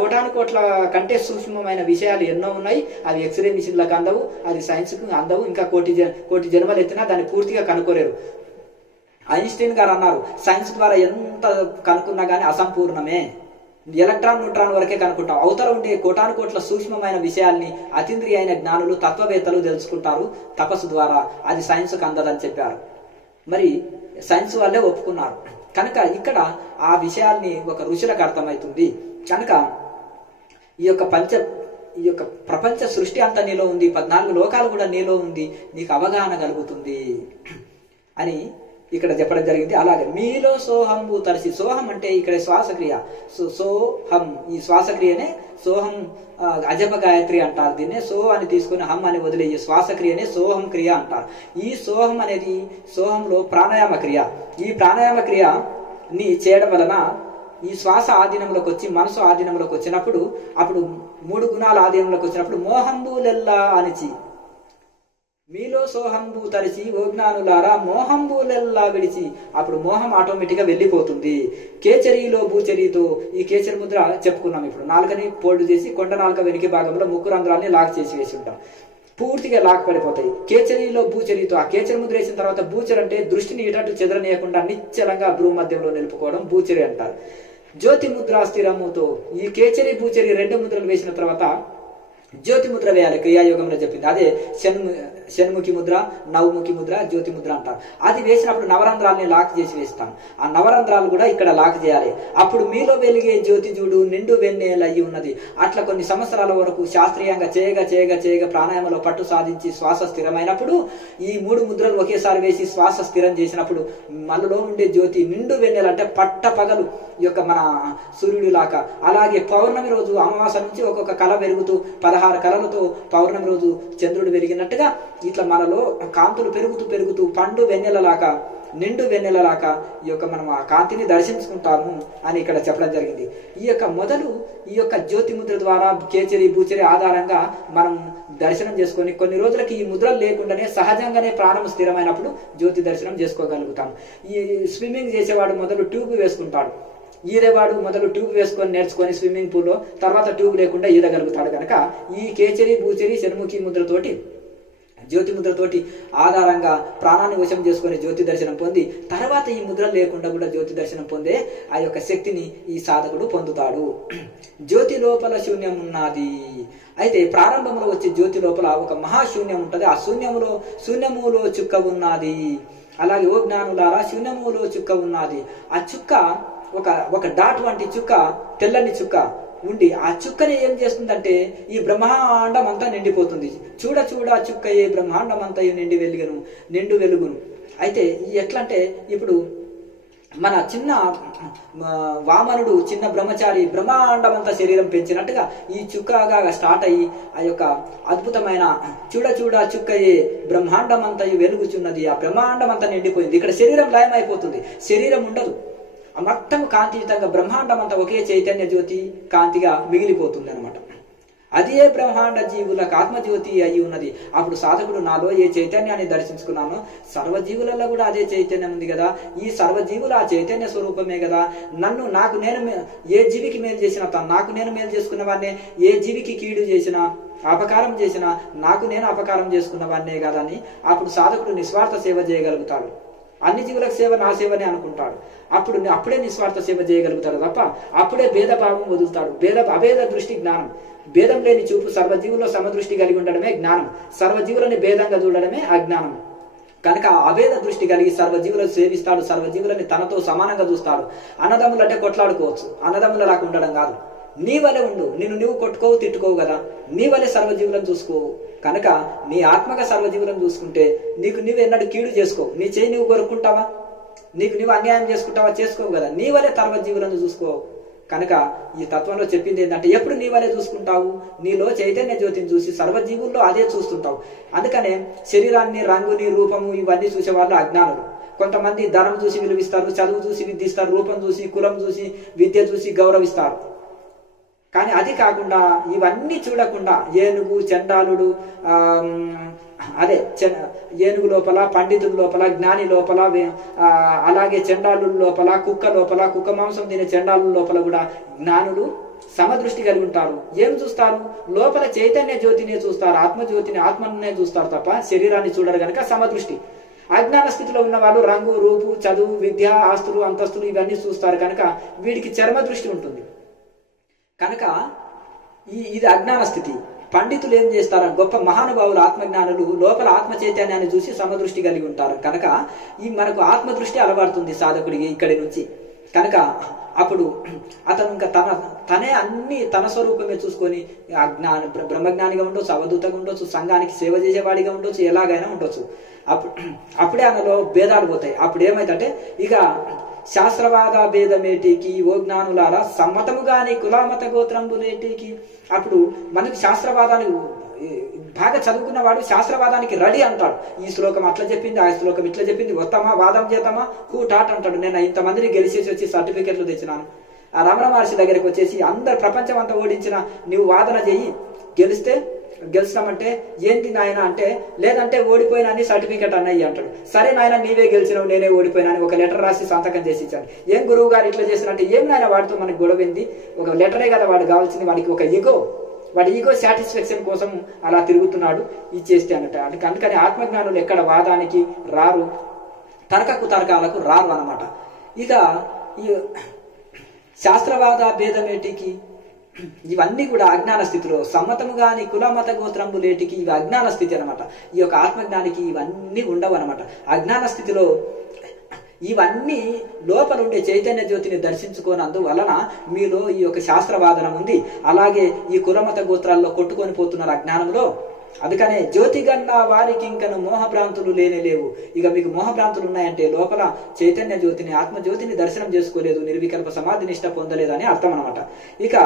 కోటాను కోట్ల కంటే సూక్ష్మమైన విషయాలు ఎన్నో ఉన్నాయి. అవి ఎక్స్రే మిషన్లకు అందవు, అది సైన్స్ కు అందవు. ఇంకా కోటి జన్మలు ఎత్తినా దాన్ని పూర్తిగా కనుక్కోలేరు. ఐన్స్టీన్ గారు అన్నారు, సైన్స్ ద్వారా ఎంత కనుక్కున్నా గానీ అసంపూర్ణమే. ఎలక్ట్రాన్, న్యూట్రాన్ వరకే కనుక్కుంటాం. అవతల ఉండే కోటాను కోట్ల సూక్ష్మమైన విషయాల్ని అతీంద్రియ అయిన జ్ఞానులు, తత్వవేత్తలు తెలుసుకుంటారు తపస్సు ద్వారా. అది సైన్స్ కు అందదని చెప్పారు. మరి సైన్స్ వాళ్ళే ఒప్పుకున్నారు. కనుక ఇక్కడ ఆ విషయాల్ని ఒక ఋషులకు అర్థమవుతుంది. కనుక ఈ యొక్క ప్రపంచ సృష్టి అంతా నీలో ఉంది, 14 లోకాలు కూడా నీలో ఉంది, నీకు అవగాహన కలుగుతుంది అని ఇక్కడ చెప్పడం జరిగింది. అలాగే మీలో సోహంబు తరిసి, సోహం అంటే ఇక్కడ శ్వాసక్రియ, సోహం ఈ శ్వాసక్రియనే సోహం అజప గాయత్రి అంటారు. దీన్నే సో అని తీసుకుని హం అని వదిలే శ్వాసక్రియనే సోహం క్రియ అంటారు. ఈ సోహం అనేది సోహంలో ప్రాణాయామ క్రియ. ఈ ప్రాణాయామ క్రియని చేయడం వలన ఈ శ్వాస ఆధీనంలోకి వచ్చి మనసు ఆధీనంలోకి వచ్చినప్పుడు, అప్పుడు 3 గుణాల ఆధీనంలోకి వచ్చినప్పుడు మోహంబులెల్లా అనిచి, మీలో సోహంబు తరిచి ఓ జ్ఞానులారా మోహంబులెల్లా విడిచి, అప్పుడు మోహం ఆటోమేటిక్ గా వెళ్ళిపోతుంది. కేచరిలో భూచరితో, ఈ కేచరి ముద్ర చెప్పుకున్నాం. ఇప్పుడు నాలుకని ఫోల్డ్ చేసి కొండ నాలుక వెనుక భాగంలో ముక్కు రంధ్రాన్ని లాక్ చేసి వేసి ఉంటాం. పూర్తిగా లాక్ పడిపోతాయి. కేచరిలో భూచరితో, ఆ కేచరి ముద్ర వేసిన తర్వాత భూచరి అంటే దృష్టిని ఇటట్టు చెదరనీయకుండా నిశ్చలంగా భ్రూ మధ్యంలో నిలుపుకోవడం భూచరి అంటారు. జ్యోతి ముద్ర స్థిరముతో, ఈ కేచరి భూచరి 2 ముద్రలు వేసిన తర్వాత జ్యోతి ముద్ర వేయాలి. క్రియాయోగంలో చెప్పింది అదే. షణ్ముఖి ముద్ర, నవముఖి ముద్ర, జ్యోతి ముద్ర అంటారు. అది వేసినప్పుడు నవరంధ్రాలని లాక్ చేసి వేస్తాం. ఆ నవరంధ్రాలు కూడా ఇక్కడ లాక్ చేయాలి. అప్పుడు మీలో వెలిగే జ్యోతి చూడు నిండు వెన్నెలయ్యి ఉన్నది. అట్లా కొన్ని సంవత్సరాల వరకు శాస్త్రీయంగా చేయగా ప్రాణాయామంలో పట్టు సాధించి శ్వాస స్థిరమైనప్పుడు ఈ 3 ముద్రలు ఒకేసారి వేసి శ్వాస స్థిరం చేసినప్పుడు మనలో ఉండే జ్యోతి నిండు వెన్నెల అంటే పట్ట పగలు యొక్క మన సూర్యుడి లాగా. అలాగే పౌర్ణమి రోజు అమావాస నుంచి ఒక్కొక్క కళ వెలుగుతూ 16 కళలతో పౌర్ణమి రోజు చంద్రుడు వెలిగినట్టుగా ఇట్లా మనలో కాంతులు పెరుగుతూ పండు వెన్నెలలాగా నిండు వెన్నెలలాగా ఈ యొక్క మనం ఆ కాంతిని దర్శించుకుంటాము అని ఇక్కడ చెప్పడం జరిగింది. ఈ యొక్క జ్యోతి ముద్ర ద్వారా కేచరి భూచరి ఆధారంగా మనం దర్శనం చేసుకొని కొన్ని రోజులకి ఈ ముద్రలు లేకుండానే సహజంగానే ప్రాణం స్థిరమైనప్పుడు జ్యోతి దర్శనం చేసుకోగలుగుతాం. ఈ స్విమ్మింగ్ చేసేవాడు మొదలు ట్యూబ్ వేసుకుంటాడు. ఈదేవాడు మొదలు ట్యూబ్ వేసుకొని నేర్చుకొని స్విమ్మింగ్ పూల్లో, తర్వాత ట్యూబ్ లేకుండా ఈదగలుగుతాడు. కనుక ఈ కేచరి భూచరి షణ్ముఖి ముద్రతోటి జ్యోతి ముద్రతోటి ఆధారంగా ప్రాణాన్ని వశం చేసుకుని జ్యోతి దర్శనం పొంది తర్వాత ఈ ముద్రలు లేకుండా కూడా జ్యోతి దర్శనం పొందే ఆ యొక్క శక్తిని ఈ సాధకుడు పొందుతాడు. జ్యోతి లోపల శూన్యం ఉన్నది. అయితే ప్రారంభంలో వచ్చే జ్యోతి లోపల ఒక మహాశూన్యం ఉంటది. ఆ శూన్యములో చుక్క ఉన్నది. అలాగే ఓ జ్ఞానులారా శూన్యములో చుక్క ఉన్నది. ఆ చుక్క ఒక డాట్ వంటి చుక్క, తెల్లని చుక్క ఉండి ఆ చుక్కని ఏం చేస్తుందంటే ఈ బ్రహ్మాండం అంతా నిండిపోతుంది. చూడ చుక్క ఏ బ్రహ్మాండం అంతా నిండు వెలుగును. అయితే ఎట్లా అంటే ఇప్పుడు మన చిన్న వామనుడు చిన్న బ్రహ్మచారి బ్రహ్మాండం అంతా శరీరం పెంచినట్టుగా ఈ చుక్కగా స్టార్ట్ అయ్యి ఆ యొక్క అద్భుతమైన చూడ చుక్కయే బ్రహ్మాండం అంతా వెలుగుచున్నది. ఆ బ్రహ్మాండం అంతా నిండిపోయింది. ఇక్కడ శరీరం లయం అయిపోతుంది, శరీరం ఉండదు. మొత్తం కాంతియుతంగా బ్రహ్మాండం అంతా ఒకే చైతన్య జ్యోతి కాంతిగా మిగిలిపోతుంది అనమాట. అదే బ్రహ్మాండ జీవులకు ఆత్మజ్యోతి అయి ఉన్నది. అప్పుడు సాధకుడు నాలో ఏ చైతన్యాన్ని దర్శించుకున్నానో సర్వజీవులలో కూడా అదే చైతన్యం ఉంది కదా. ఈ సర్వజీవులు ఆ చైతన్య స్వరూపమే కదా. నాకు నేను ఏ జీవికి మేలు చేసినా నాకు నేను మేలు చేసుకున్న వాడినే, ఏ జీవికి కీడు చేసినా అపకారం చేసినా నాకు నేను అపకారం చేసుకున్న వాడినే కదా అని అప్పుడు సాధకుడు నిస్వార్థ సేవ చేయగలుగుతాడు. అన్ని జీవులకు సేవ నా సేవనే అనుకుంటాడు. అప్పుడే నిస్వార్థ సేవ చేయగలుగుతాడు తప్ప అప్పుడే భేదభావం వదులుతాడు. అభేద దృష్టి జ్ఞానం. భేదం లేని చూపు, సర్వజీవుల్లో సమదృష్టి కలిగి ఉండడమే జ్ఞానం. సర్వజీవులని భేదంగా చూడడమే అజ్ఞానం. కనుక అభేద దృష్టి కలిగి సర్వజీవులను సేవిస్తాడు. సర్వజీవులని తనతో సమానంగా చూస్తాడు. అన్నదమ్ములంటే కొట్లాడుకోవచ్చు, అన్నదమ్ములలాగా ఉండడం కాదు. నీ వలె ఉండు. నువ్వు కొట్టుకోవు తిట్టుకోవు కదా. నీ వలె సర్వజీవులను చూసుకోవు. కనుక నీ ఆత్మగా సర్వజీవులను చూసుకుంటే నీకు నువ్వు ఎన్నడూ కీడు చేసుకోవు. నీ చేయి నువ్వు కొరుక్కుంటావా? నీకు నువ్వు అన్యాయం చేసుకుంటావా? చేసుకోవు కదా. నీ వలె సర్వజీవులను చూసుకోవు. కనుక ఈ తత్వంలో చెప్పింది ఏంటంటే ఎప్పుడు నీ వలె చూసుకుంటావు? నీలో చైతన్య జ్యోతిని చూసి సర్వజీవుల్లో అదే చూస్తుంటావు. అందుకనే శరీరాన్ని, రంగుని, రూపము ఇవన్నీ చూసేవాళ్ళు అజ్ఞానులు. కొంతమంది ధనం చూసి విలువిస్తారు, చదువు చూసి విద్యిస్తారు, రూపం చూసి, కులం చూసి, విద్య చూసి గౌరవిస్తారు. కానీ అది కాకుండా ఇవన్నీ చూడకుండా ఏనుగు, చండాలుడు, ఏనుగు లోపల, పండితుల లోపల, జ్ఞాని లోపల, అలాగే చండాలు లోపల, కుక్క మాంసం తినే చండాలు లోపల కూడా జ్ఞానులు సమదృష్టి కలిగి ఉంటారు. ఏం చూస్తారు? లోపల చైతన్య జ్యోతినే చూస్తారు, ఆత్మజ్యోతిని, ఆత్మనే చూస్తారు తప్ప శరీరాన్ని చూడరు. కనుక సమదృష్టి. అజ్ఞాన స్థితిలో ఉన్న వాళ్ళు రంగు, రూపు, చదువు, విద్య, ఆస్తులు, అంతస్తులు ఇవన్నీ చూస్తారు. కనుక వీడికి చర్మ దృష్టి ఉంటుంది. కనుక ఇది అజ్ఞాన స్థితి. పండితులు ఏం చేస్తారు? గొప్ప మహానుభావులు, ఆత్మజ్ఞానులు లోపల ఆత్మ చైతన్యాన్ని చూసి సమదృష్టి కలిగి ఉంటారు. కనుక మనకు ఆత్మదృష్టి అలవాడుతుంది సాధకుడికి ఇక్కడి నుంచి. కనుక అప్పుడు అతను ఇంకా తనే అన్ని తన స్వరూపమే చూసుకొని బ్రహ్మజ్ఞానిగా ఉండొచ్చు, అవధూతగా ఉండొచ్చు, సంఘానికి సేవ చేసేవాడిగా ఉండొచ్చు, ఎలాగైనా ఉండొచ్చు. అప్పుడే ఆయనలో భేదాలు పోతాయి. అప్పుడు ఏమైతే ఇక శాస్త్రవాద భేదమేటికి ఓ జ్ఞానులారా సమ్మతము గాని కులామత గోత్రంబులేటికి. అప్పుడు మనకి శాస్త్రవాదాన్ని బాగా చదువుకున్నవాడు శాస్త్రవాదానికి రెడీ అంటాడు. ఈ శ్లోకం అట్లా చెప్పింది, ఆ శ్లోకం ఇట్లా చెప్పింది, వస్తామా వాదం చేద్దామా, టాట్ అంటాడు. నేను ఇంతమందిని గెలిచేసి వచ్చి సర్టిఫికెట్లు తెచ్చినాను. ఆ రమణ మహర్షి దగ్గరికి వచ్చేసి అందరు ప్రపంచం అంతా ఓడించిన నువ్వు వాదన చెయ్యి, గెలిచినామంటే ఏంటి నాయన అంటే, లేదంటే ఓడిపోయినా అని సర్టిఫికెట్ అన్నయ్యి అంటాడు. సరే నాయన నీవే గెలిచినావు నేనే ఓడిపోయినా అని ఒక లెటర్ రాసి సంతకం చేసి ఇచ్చాడు. ఏం గురువు గారు ఇట్లా చేసినట్టే, ఏం నాయన వాడితో మనకి గొడవైంది, ఒక లెటరే కదా వాడు కావాల్సింది, వాడికి ఒక వాడి ఈగో సాటిస్ఫాక్షన్ కోసం అలా తిరుగుతున్నాడు ఇచ్చేస్తే అన్నట్టు. అందుకని ఆత్మజ్ఞానులు ఎక్కడ వాదానికి రారు, తర్కాలకు రారు అన్నమాట. ఇక ఈ శాస్త్రవాద భేదమేటికి ఇవన్నీ కూడా అజ్ఞాన స్థితిలో, సమ్మతము గాని కులమత గోత్రంబులేటికి ఇవి అజ్ఞాన స్థితి అనమాట. ఈ యొక్క ఆత్మజ్ఞానికి ఇవన్నీ ఉండవు అనమాట. అజ్ఞాన స్థితిలో ఇవన్నీ లోపల ఉండే చైతన్య జ్యోతిని దర్శించుకోనందువలన మీలో ఈ యొక్క శాస్త్రవాదనం ఉంది. అలాగే ఈ కులమత గోత్రాల్లో కొట్టుకొని పోతున్నారు అజ్ఞానంలో. అందుకనే జ్యోతిగన్న వారికి ఇంకను మోహభ్రాంతులు లేవు. ఇక మీకు మోహభ్రాంతులు ఉన్నాయంటే లోపల చైతన్య జ్యోతిని, ఆత్మజ్యోతిని దర్శనం చేసుకోలేదు, నిర్వికల్ప సమాధి నిష్ట పొందలేదని అర్థం అనమాట. ఇక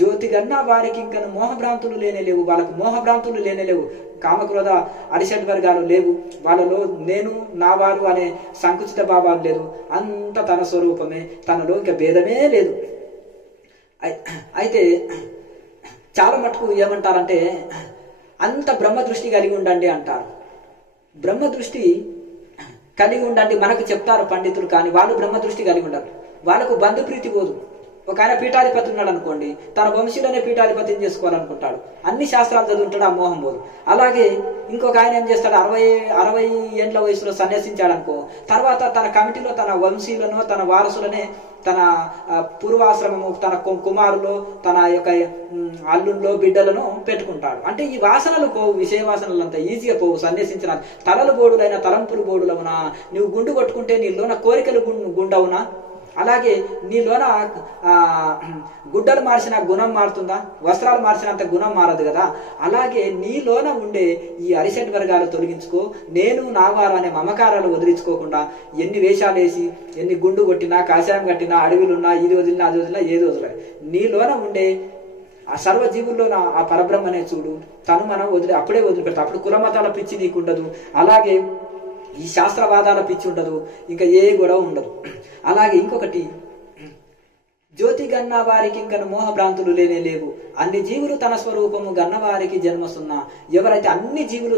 జ్యోతిగన్న వారికి ఇంకను మోహభ్రాంతులు లేవు. వాళ్ళకు మోహభ్రాంతులు లేవు, కామక్రోధ అరిషడ్ వర్గాలు లేవు. వాళ్ళలో నేను నా వారు అనే సంకుచిత భావాలు లేదు. అంత తన స్వరూపమే, తనలో ఇంకా భేదమే లేదు. అయితే చాలా మటుకు ఏమంటారంటే అంత బ్రహ్మ దృష్టి కలిగి ఉండండి అంటారు. బ్రహ్మ దృష్టి కలిగి ఉండండి మనకు చెప్తారు పండితులు, కానీ వాళ్ళు బ్రహ్మ దృష్టి కలిగి ఉండరు. వాళ్ళకు బంధుప్రీతి పోదు. ఒక ఆయన పీఠాధిపతి ఉన్నాడు అనుకోండి, తన వంశీలోనే పీఠాధిపతిని చేసుకోవాలనుకుంటాడు, అన్ని శాస్త్రాలు చదువుంటాడు, ఆ మోహం పోదు. అలాగే ఇంకొక ఆయన ఏం చేస్తాడు, 60 ఏండ్ల వయసులో సన్యాసించాడు అనుకో, తర్వాత తన కమిటీలో తన వంశీలను, తన వారసులనే, తన పూర్వాశ్రమము, తన కుమారులో, తన యొక్క అల్లుల్లో బిడ్డలను పెట్టుకుంటాడు. అంటే ఈ వాసనలు పోవు, విషయ వాసనలు అంతా ఈజీగా పోవు. సన్యాసించిన తలలు బోడులైన తలంపులు బోడులవునా, నువ్వు గుండు కొట్టుకుంటే నీలోన కోరికలు గుండవునా, అలాగే నీలోన గుడ్డలు మార్చిన గుణం మారుతుందా, వస్త్రాలు మార్చినంత గుణం మారదు కదా. అలాగే నీలోన ఉండే ఈ అరిషడ్ వర్గాలు తొలగించుకో, నేను నావారు అనే మమకారాలు వదిలించుకోకుండా ఎన్ని వేషాలు వేసి, ఎన్ని గుండు కొట్టినా, కాషాయం కట్టినా, అడవిలున్నా, ఇది వదిలినా, అది వదిలినా, ఏది వదిలే, నీలోన ఉండే ఆ సర్వజీవుల్లో ఆ పరబ్రహ్మనే చూడు. తను మనం అప్పుడే వదిలిపెడతా. అప్పుడు కులమతాల పిచ్చి నీకుండదు, అలాగే ఈ శాస్త్రవాదాల పిచ్చి ఉండదు, ఇంకా ఏ గొడవ ఉండదు. అలాగే ఇంకొకటి, జ్యోతి గన్న వారికి ఇంకను మోహభ్రాంతులు లేవు. అన్ని జీవులు తన స్వరూపము గన్నవారికి జన్మసున్నా. ఎవరైతే అన్ని జీవులు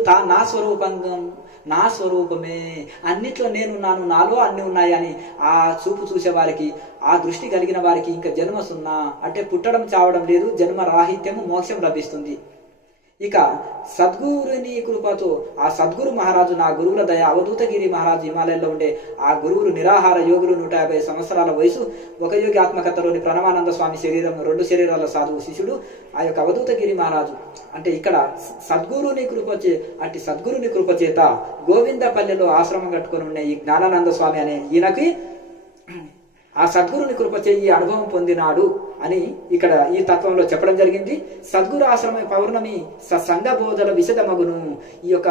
నా స్వరూపమే, అన్నిట్లో నేనున్నాను, నాలో అన్ని ఉన్నాయి అని ఆ చూపు చూసే వారికి, ఆ దృష్టి కలిగిన వారికి ఇంకా జన్మసున్నా అంటే పుట్టడం చావడం లేదు, జన్మ రాహిత్యము, మోక్షం లభిస్తుంది. ఇక సద్గురుని కృపతో ఆ సద్గురు మహారాజు, నా గురువుల దయ, అవధూతగిరి మహారాజు హిమాలయంలో ఉండే ఆ గురువులు నిరాహార యోగులు, 150 సంవత్సరాల వయసు, ఒక యోగి ఆత్మకథలోని ప్రణవానంద స్వామి శరీరం, 2 శరీరాల సాధువు శిష్యుడు ఆ యొక్క అవధూతగిరి మహారాజు. అంటే ఇక్కడ సద్గురుని కృప చేత గోవిందపల్లెలో ఆశ్రమం కట్టుకొని ఉన్న ఈ జ్ఞానానంద స్వామి అనే ఈయనకి ఆ సద్గురుని కృపచే ఈ అనుభవం పొందినాడు అని ఇక్కడ ఈ తత్వంలో చెప్పడం జరిగింది. సద్గురు ఆశ్రమ పౌర్ణమి సంఘ బోధల విశదమగును. ఈ యొక్క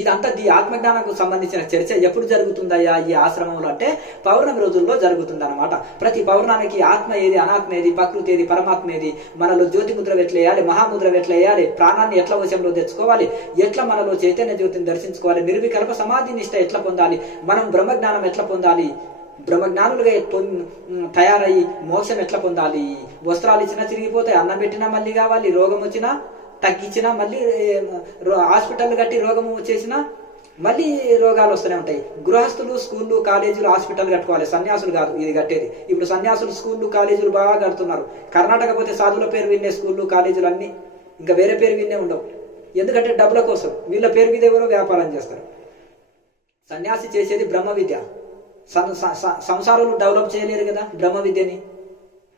ఇదంతా ఈ ఆత్మజ్ఞానంకు సంబంధించిన చర్చ ఎప్పుడు జరుగుతుందయ్యా ఈ ఆశ్రమంలో అంటే పౌర్ణమి రోజుల్లో జరుగుతుంది అనమాట. ప్రతి పౌర్ణానికి ఆత్మ ఏది, అనాత్మ ఏది, ప్రకృతి ఏది, పరమాత్మ ఏది, మనలో జ్యోతి ముద్ర ఎట్లేయాలి, మహాముద్ర ఎట్లేయాలి, ప్రాణాన్ని ఎట్లా వశంలో తెచ్చుకోవాలి, ఎట్లా మనలో చైతన్య జ్యోతిని దర్శించుకోవాలి, నిర్వికల్ప సమాధి నిష్ట ఎట్లా పొందాలి, మనం బ్రహ్మజ్ఞానం ఎట్లా పొందాలి, బ్రహ్మజ్ఞానులుగా తయారయ్యి మోక్షం ఎట్లా పొందాలి, వస్త్రాలు ఇచ్చినా చిరిగిపోతాయి, అన్నం పెట్టినా మళ్ళీ కావాలి, రోగం వచ్చినా తగ్గించినా మళ్ళీ హాస్పిటల్ కట్టి రోగం వచ్చేసినా మళ్ళీ రోగాలు వస్తూనే ఉంటాయి. గృహస్థులు స్కూళ్ళు కాలేజీలు హాస్పిటల్ కట్టుకోవాలి, సన్యాసులు కాదు ఇది కట్టేది. ఇప్పుడు సన్యాసులు స్కూళ్ళు కాలేజీలు బాగా కడుతున్నారు. కర్ణాటక పోతే సాధువుల పేరు విన్నే స్కూళ్ళు కాలేజీలు అన్ని, ఇంకా వేరే పేరు విన్నే ఉండవు. ఎందుకంటే డబ్బుల కోసం వీళ్ళ పేరు మీద ఎవరో వ్యాపారం చేస్తారు. సన్యాసి చేసేది బ్రహ్మ విద్య. సంసారాలు డెవలప్ చేయలేరు కదా బ్రహ్మ విద్యని,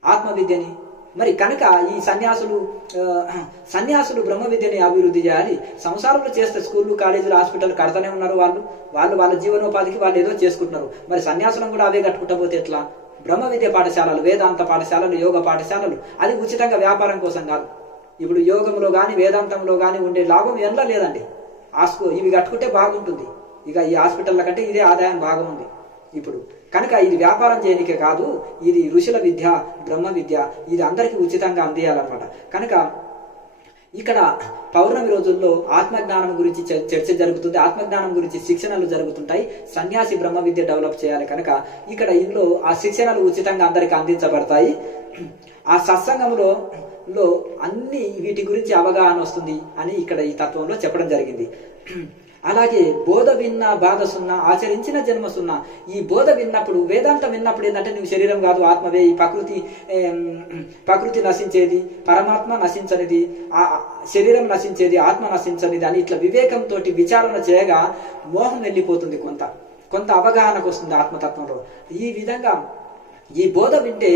ఆత్మ విద్యని. మరి కనుక ఈ సన్యాసులు బ్రహ్మ విద్యని అభివృద్ధి చేయాలి. సంసారంలో చేస్తే స్కూళ్ళు కాలేజీలు హాస్పిటల్ కడతానే ఉన్నారు. వాళ్ళు వాళ్ళ జీవనోపాధికి వాళ్ళు ఏదో చేసుకుంటున్నారు. మరి సన్యాసులను కూడా అవే కట్టుకుంటా పోతే ఎట్లా? బ్రహ్మ విద్య పాఠశాలలు, వేదాంత పాఠశాలలు, యోగ పాఠశాలలు అది ఉచితంగా వ్యాపారం కోసం కాదు. ఇప్పుడు యోగంలో కానీ వేదాంతంలో కానీ ఉండే లాభం ఎండ్ల లేదండి. ఇవి కట్టుకుంటే బాగుంటుంది. ఇక ఈ హాస్పిటల్ల కంటే ఇదే ఆదాయం బాగా ఉంది ఇప్పుడు. కనుక ఇది వ్యాపారం చేయడానికే కాదు, ఇది ఋషుల విద్య, బ్రహ్మ విద్య, ఇది అందరికీ ఉచితంగా అందియాలన్నమాట. కనుక ఇక్కడ పౌర్ణమి రోజుల్లో ఆత్మజ్ఞానం గురించి చర్చ జరుగుతుంది, ఆత్మజ్ఞానం గురించి శిక్షణలు జరుగుతుంటాయి. సన్యాసి బ్రహ్మ విద్య డెవలప్ చేయాలి కనుక ఇక్కడ ఇందులో ఆ శిక్షణలు ఉచితంగా అందరికి అందించబడతాయి. ఆ సత్సంగంలో అన్ని వీటి గురించి అవగాహన వస్తుంది అని ఇక్కడ ఈ తత్వంలో చెప్పడం జరిగింది. అలాగే బోధ విన్నా బాధ సున్నా, ఆచరించిన జన్మ సున్నా. ఈ బోధ విన్నప్పుడు, వేదాంతం విన్నప్పుడు ఏంటంటే నువ్వు శరీరం కాదు ఆత్మవే, ఈ ప్రకృతి నశించేది, పరమాత్మ నశించనిది, ఆ శరీరం నశించేది, ఆత్మ నశించనిది అని ఇట్లా వివేకంతో విచారణ చేయగా మోహం వెళ్ళిపోతుంది, కొంత అవగాహనకు వస్తుంది ఆత్మతత్వంలో. ఈ విధంగా ఈ బోధ వింటే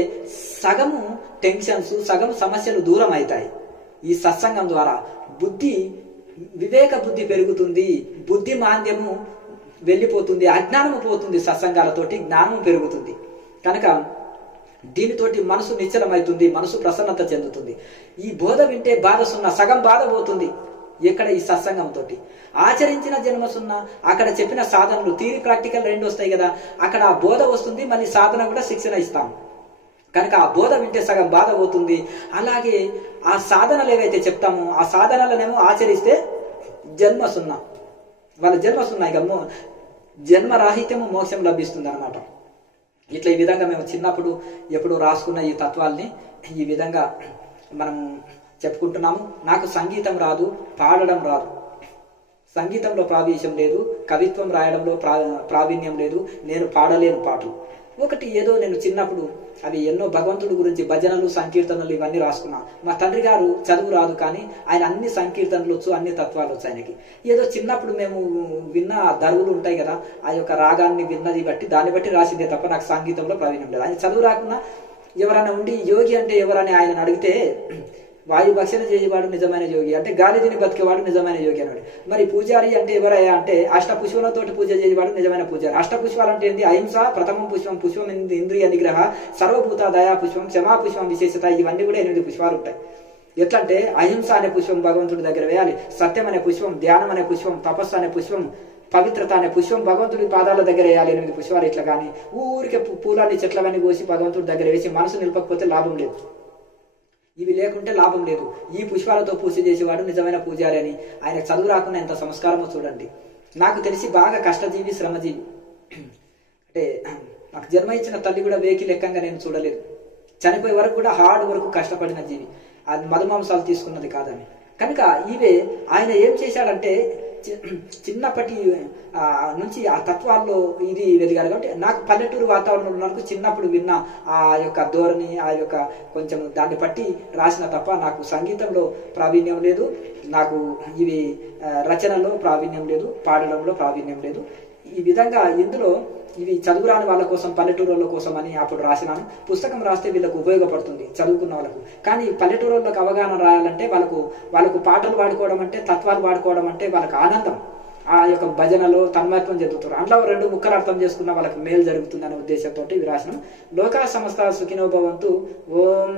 సగము టెన్షన్స్, సగం సమస్యలు దూరం అవుతాయి. ఈ సత్సంగం ద్వారా వివేక బుద్ధి పెరుగుతుంది, బుద్ధి మాంద్యము వెళ్ళిపోతుంది, అజ్ఞానము పోతుంది. సత్సంగాలతోటి జ్ఞానం పెరుగుతుంది. కనుక దీనితోటి మనసు నిశ్చలమవుతుంది, మనసు ప్రసన్నత చెందుతుంది. ఈ బోధ వింటే బాధ సున్నా, సగం బాధ పోతుంది. ఎక్కడ ఈ సత్సంగంతో ఆచరించిన జన్మ సున్నా. అక్కడ చెప్పిన సాధనలు థియరీ ప్రాక్టికల్ రెండు వస్తాయి కదా, అక్కడ ఆ బోధ వస్తుంది, మళ్ళీ సాధన కూడా శిక్షణ ఇస్తాం. కనుక ఆ బోధ వింటే సగం బాధ పోతుంది. అలాగే ఆ సాధనలు ఏవైతే చెప్తామో ఆ సాధనలనేమో ఆచరిస్తే జన్మ సున్నా, వాళ్ళ జన్మ సున్నా, ఇక జన్మరాహిత్యము మోక్షం లభిస్తుంది అనమాట. ఇట్లా ఈ విధంగా మేము చిన్నప్పుడు ఎప్పుడు రాసుకున్న ఈ తత్వాల్ని ఈ విధంగా మనం చెప్పుకుంటున్నాము. నాకు సంగీతం రాదు, పాడడం రాదు, సంగీతంలో ప్రావీణ్యం లేదు, కవిత్వం రాయడంలో ప్రావీణ్యం లేదు, నేను పాడలేను పాటలు. ఒకటి ఏదో నేను చిన్నప్పుడు అవి ఎన్నో భగవంతుడి గురించి భజనలు, సంకీర్తనలు ఇవన్నీ రాసుకున్నా. మా తండ్రి గారు చదువు రాదు, కానీ ఆయన అన్ని సంకీర్తనలు వచ్చు, అన్ని తత్వాలు వచ్చు ఆయనకి. ఏదో చిన్నప్పుడు మేము విన్న దరువులు ఉంటాయి కదా, ఆ యొక్క రాగాన్ని విన్నది బట్టి దాన్ని బట్టి రాసిందే తప్ప నాకు సంగీతంలో ప్రావీణ్యం లేదు. ఆయన చదువు రాకున్నా ఎవరైనా ఉండి యోగి అంటే ఎవరని ఆయన అడిగితే వాయు భక్షణ చేయవాడు నిజమైన యోగి అంటే, గాలి తిని బతికేవాడు నిజమైన యోగి అన్నాడు. మరి పూజారి అంటే ఎవరయ్యా అంటే, అష్టపుష్పాలతోటి పూజ చేయవాడు నిజమైన పూజారి. అష్టపుష్పాలు అంటే ఏంటి? అహింస ప్రథమం పుష్పం, పుష్పం ఇంద్రియ నిగ్రహ, సర్వభూత దయా పుష్పం, క్షమా పుష్పం విశేషత, ఇవన్నీ కూడా 8 పుష్పాలు ఉంటాయి. ఎట్లంటే అహింస అనే పుష్పం భగవంతుడి దగ్గర వేయాలి, సత్యం అనే పుష్పం, ధ్యానం అనే పుష్పం, తపస్సు అనే పుష్పం, పవిత్రత అనే పుష్పం భగవంతుడి పాదాల దగ్గర వేయాలి 8 పుష్పాలు. ఇట్లా కానీ ఊరికే పూలాన్ని చెట్లవన్నీ కోసి భగవంతుడి దగ్గర వేసి మనసు నిలపకపోతే లాభం లేదు. ఇవి లేకుంటే లాభం లేదు. ఈ పుష్పాలతో పూజ చేసేవాడు నిజమైన పూజారి అని. ఆయన చదువు రాకుండా ఎంత సంస్కారమో చూడండి. నాకు తెలిసి బాగా కష్టజీవి, శ్రమజీవి. అంటే నాకు జన్మ ఇచ్చిన తల్లి కూడా వేకి లెక్కంగా నేను చూడలేదు. చనిపోయే వరకు కూడా హార్డ్ వరకు కష్టపడిన జీవి, అది మధుమాంసాలు తీసుకున్నది కాదని. కనుక ఇవే ఆయన ఏం చేశాడంటే చిన్నప్పటి నుంచి ఆ తత్వాల్లో ఇది వెలిగాడు. కాబట్టి నాకు పల్లెటూరు వాతావరణంలో నాకు చిన్నప్పుడు విన్న ఆ యొక్క ధోరణి, ఆ యొక్క కొంచెం దాన్ని బట్టి రాసిన తప్ప నాకు సంగీతంలో ప్రావీణ్యం లేదు, నాకు ఇవి రచనలో ప్రావీణ్యం లేదు, పాడడంలో ప్రావీణ్యం లేదు. ఈ విధంగా ఇందులో ఇవి చదువురాని వాళ్ళ కోసం, పల్లెటూరుల కోసం అని అప్పుడు రాసినాను. పుస్తకం రాస్తే వీళ్ళకు ఉపయోగపడుతుంది చదువుకున్న వాళ్ళకు. కానీ పల్లెటూరులకు అవగాహన రాయాలంటే వాళ్ళకు పాటలు పాడుకోవడం అంటే, తత్వాలు పాడుకోవడం అంటే వాళ్ళకి ఆనందం. ఆ యొక్క భజనలో తన్మయత్వం చెందుతారు. అందులో 2 ముక్కలు అర్థం చేసుకున్న వాళ్ళకి మేలు జరుగుతుంది అనే ఉద్దేశంతో ఇవి రాసినాం. లోకా సమస్త సుఖినో భవంతు. ఓం.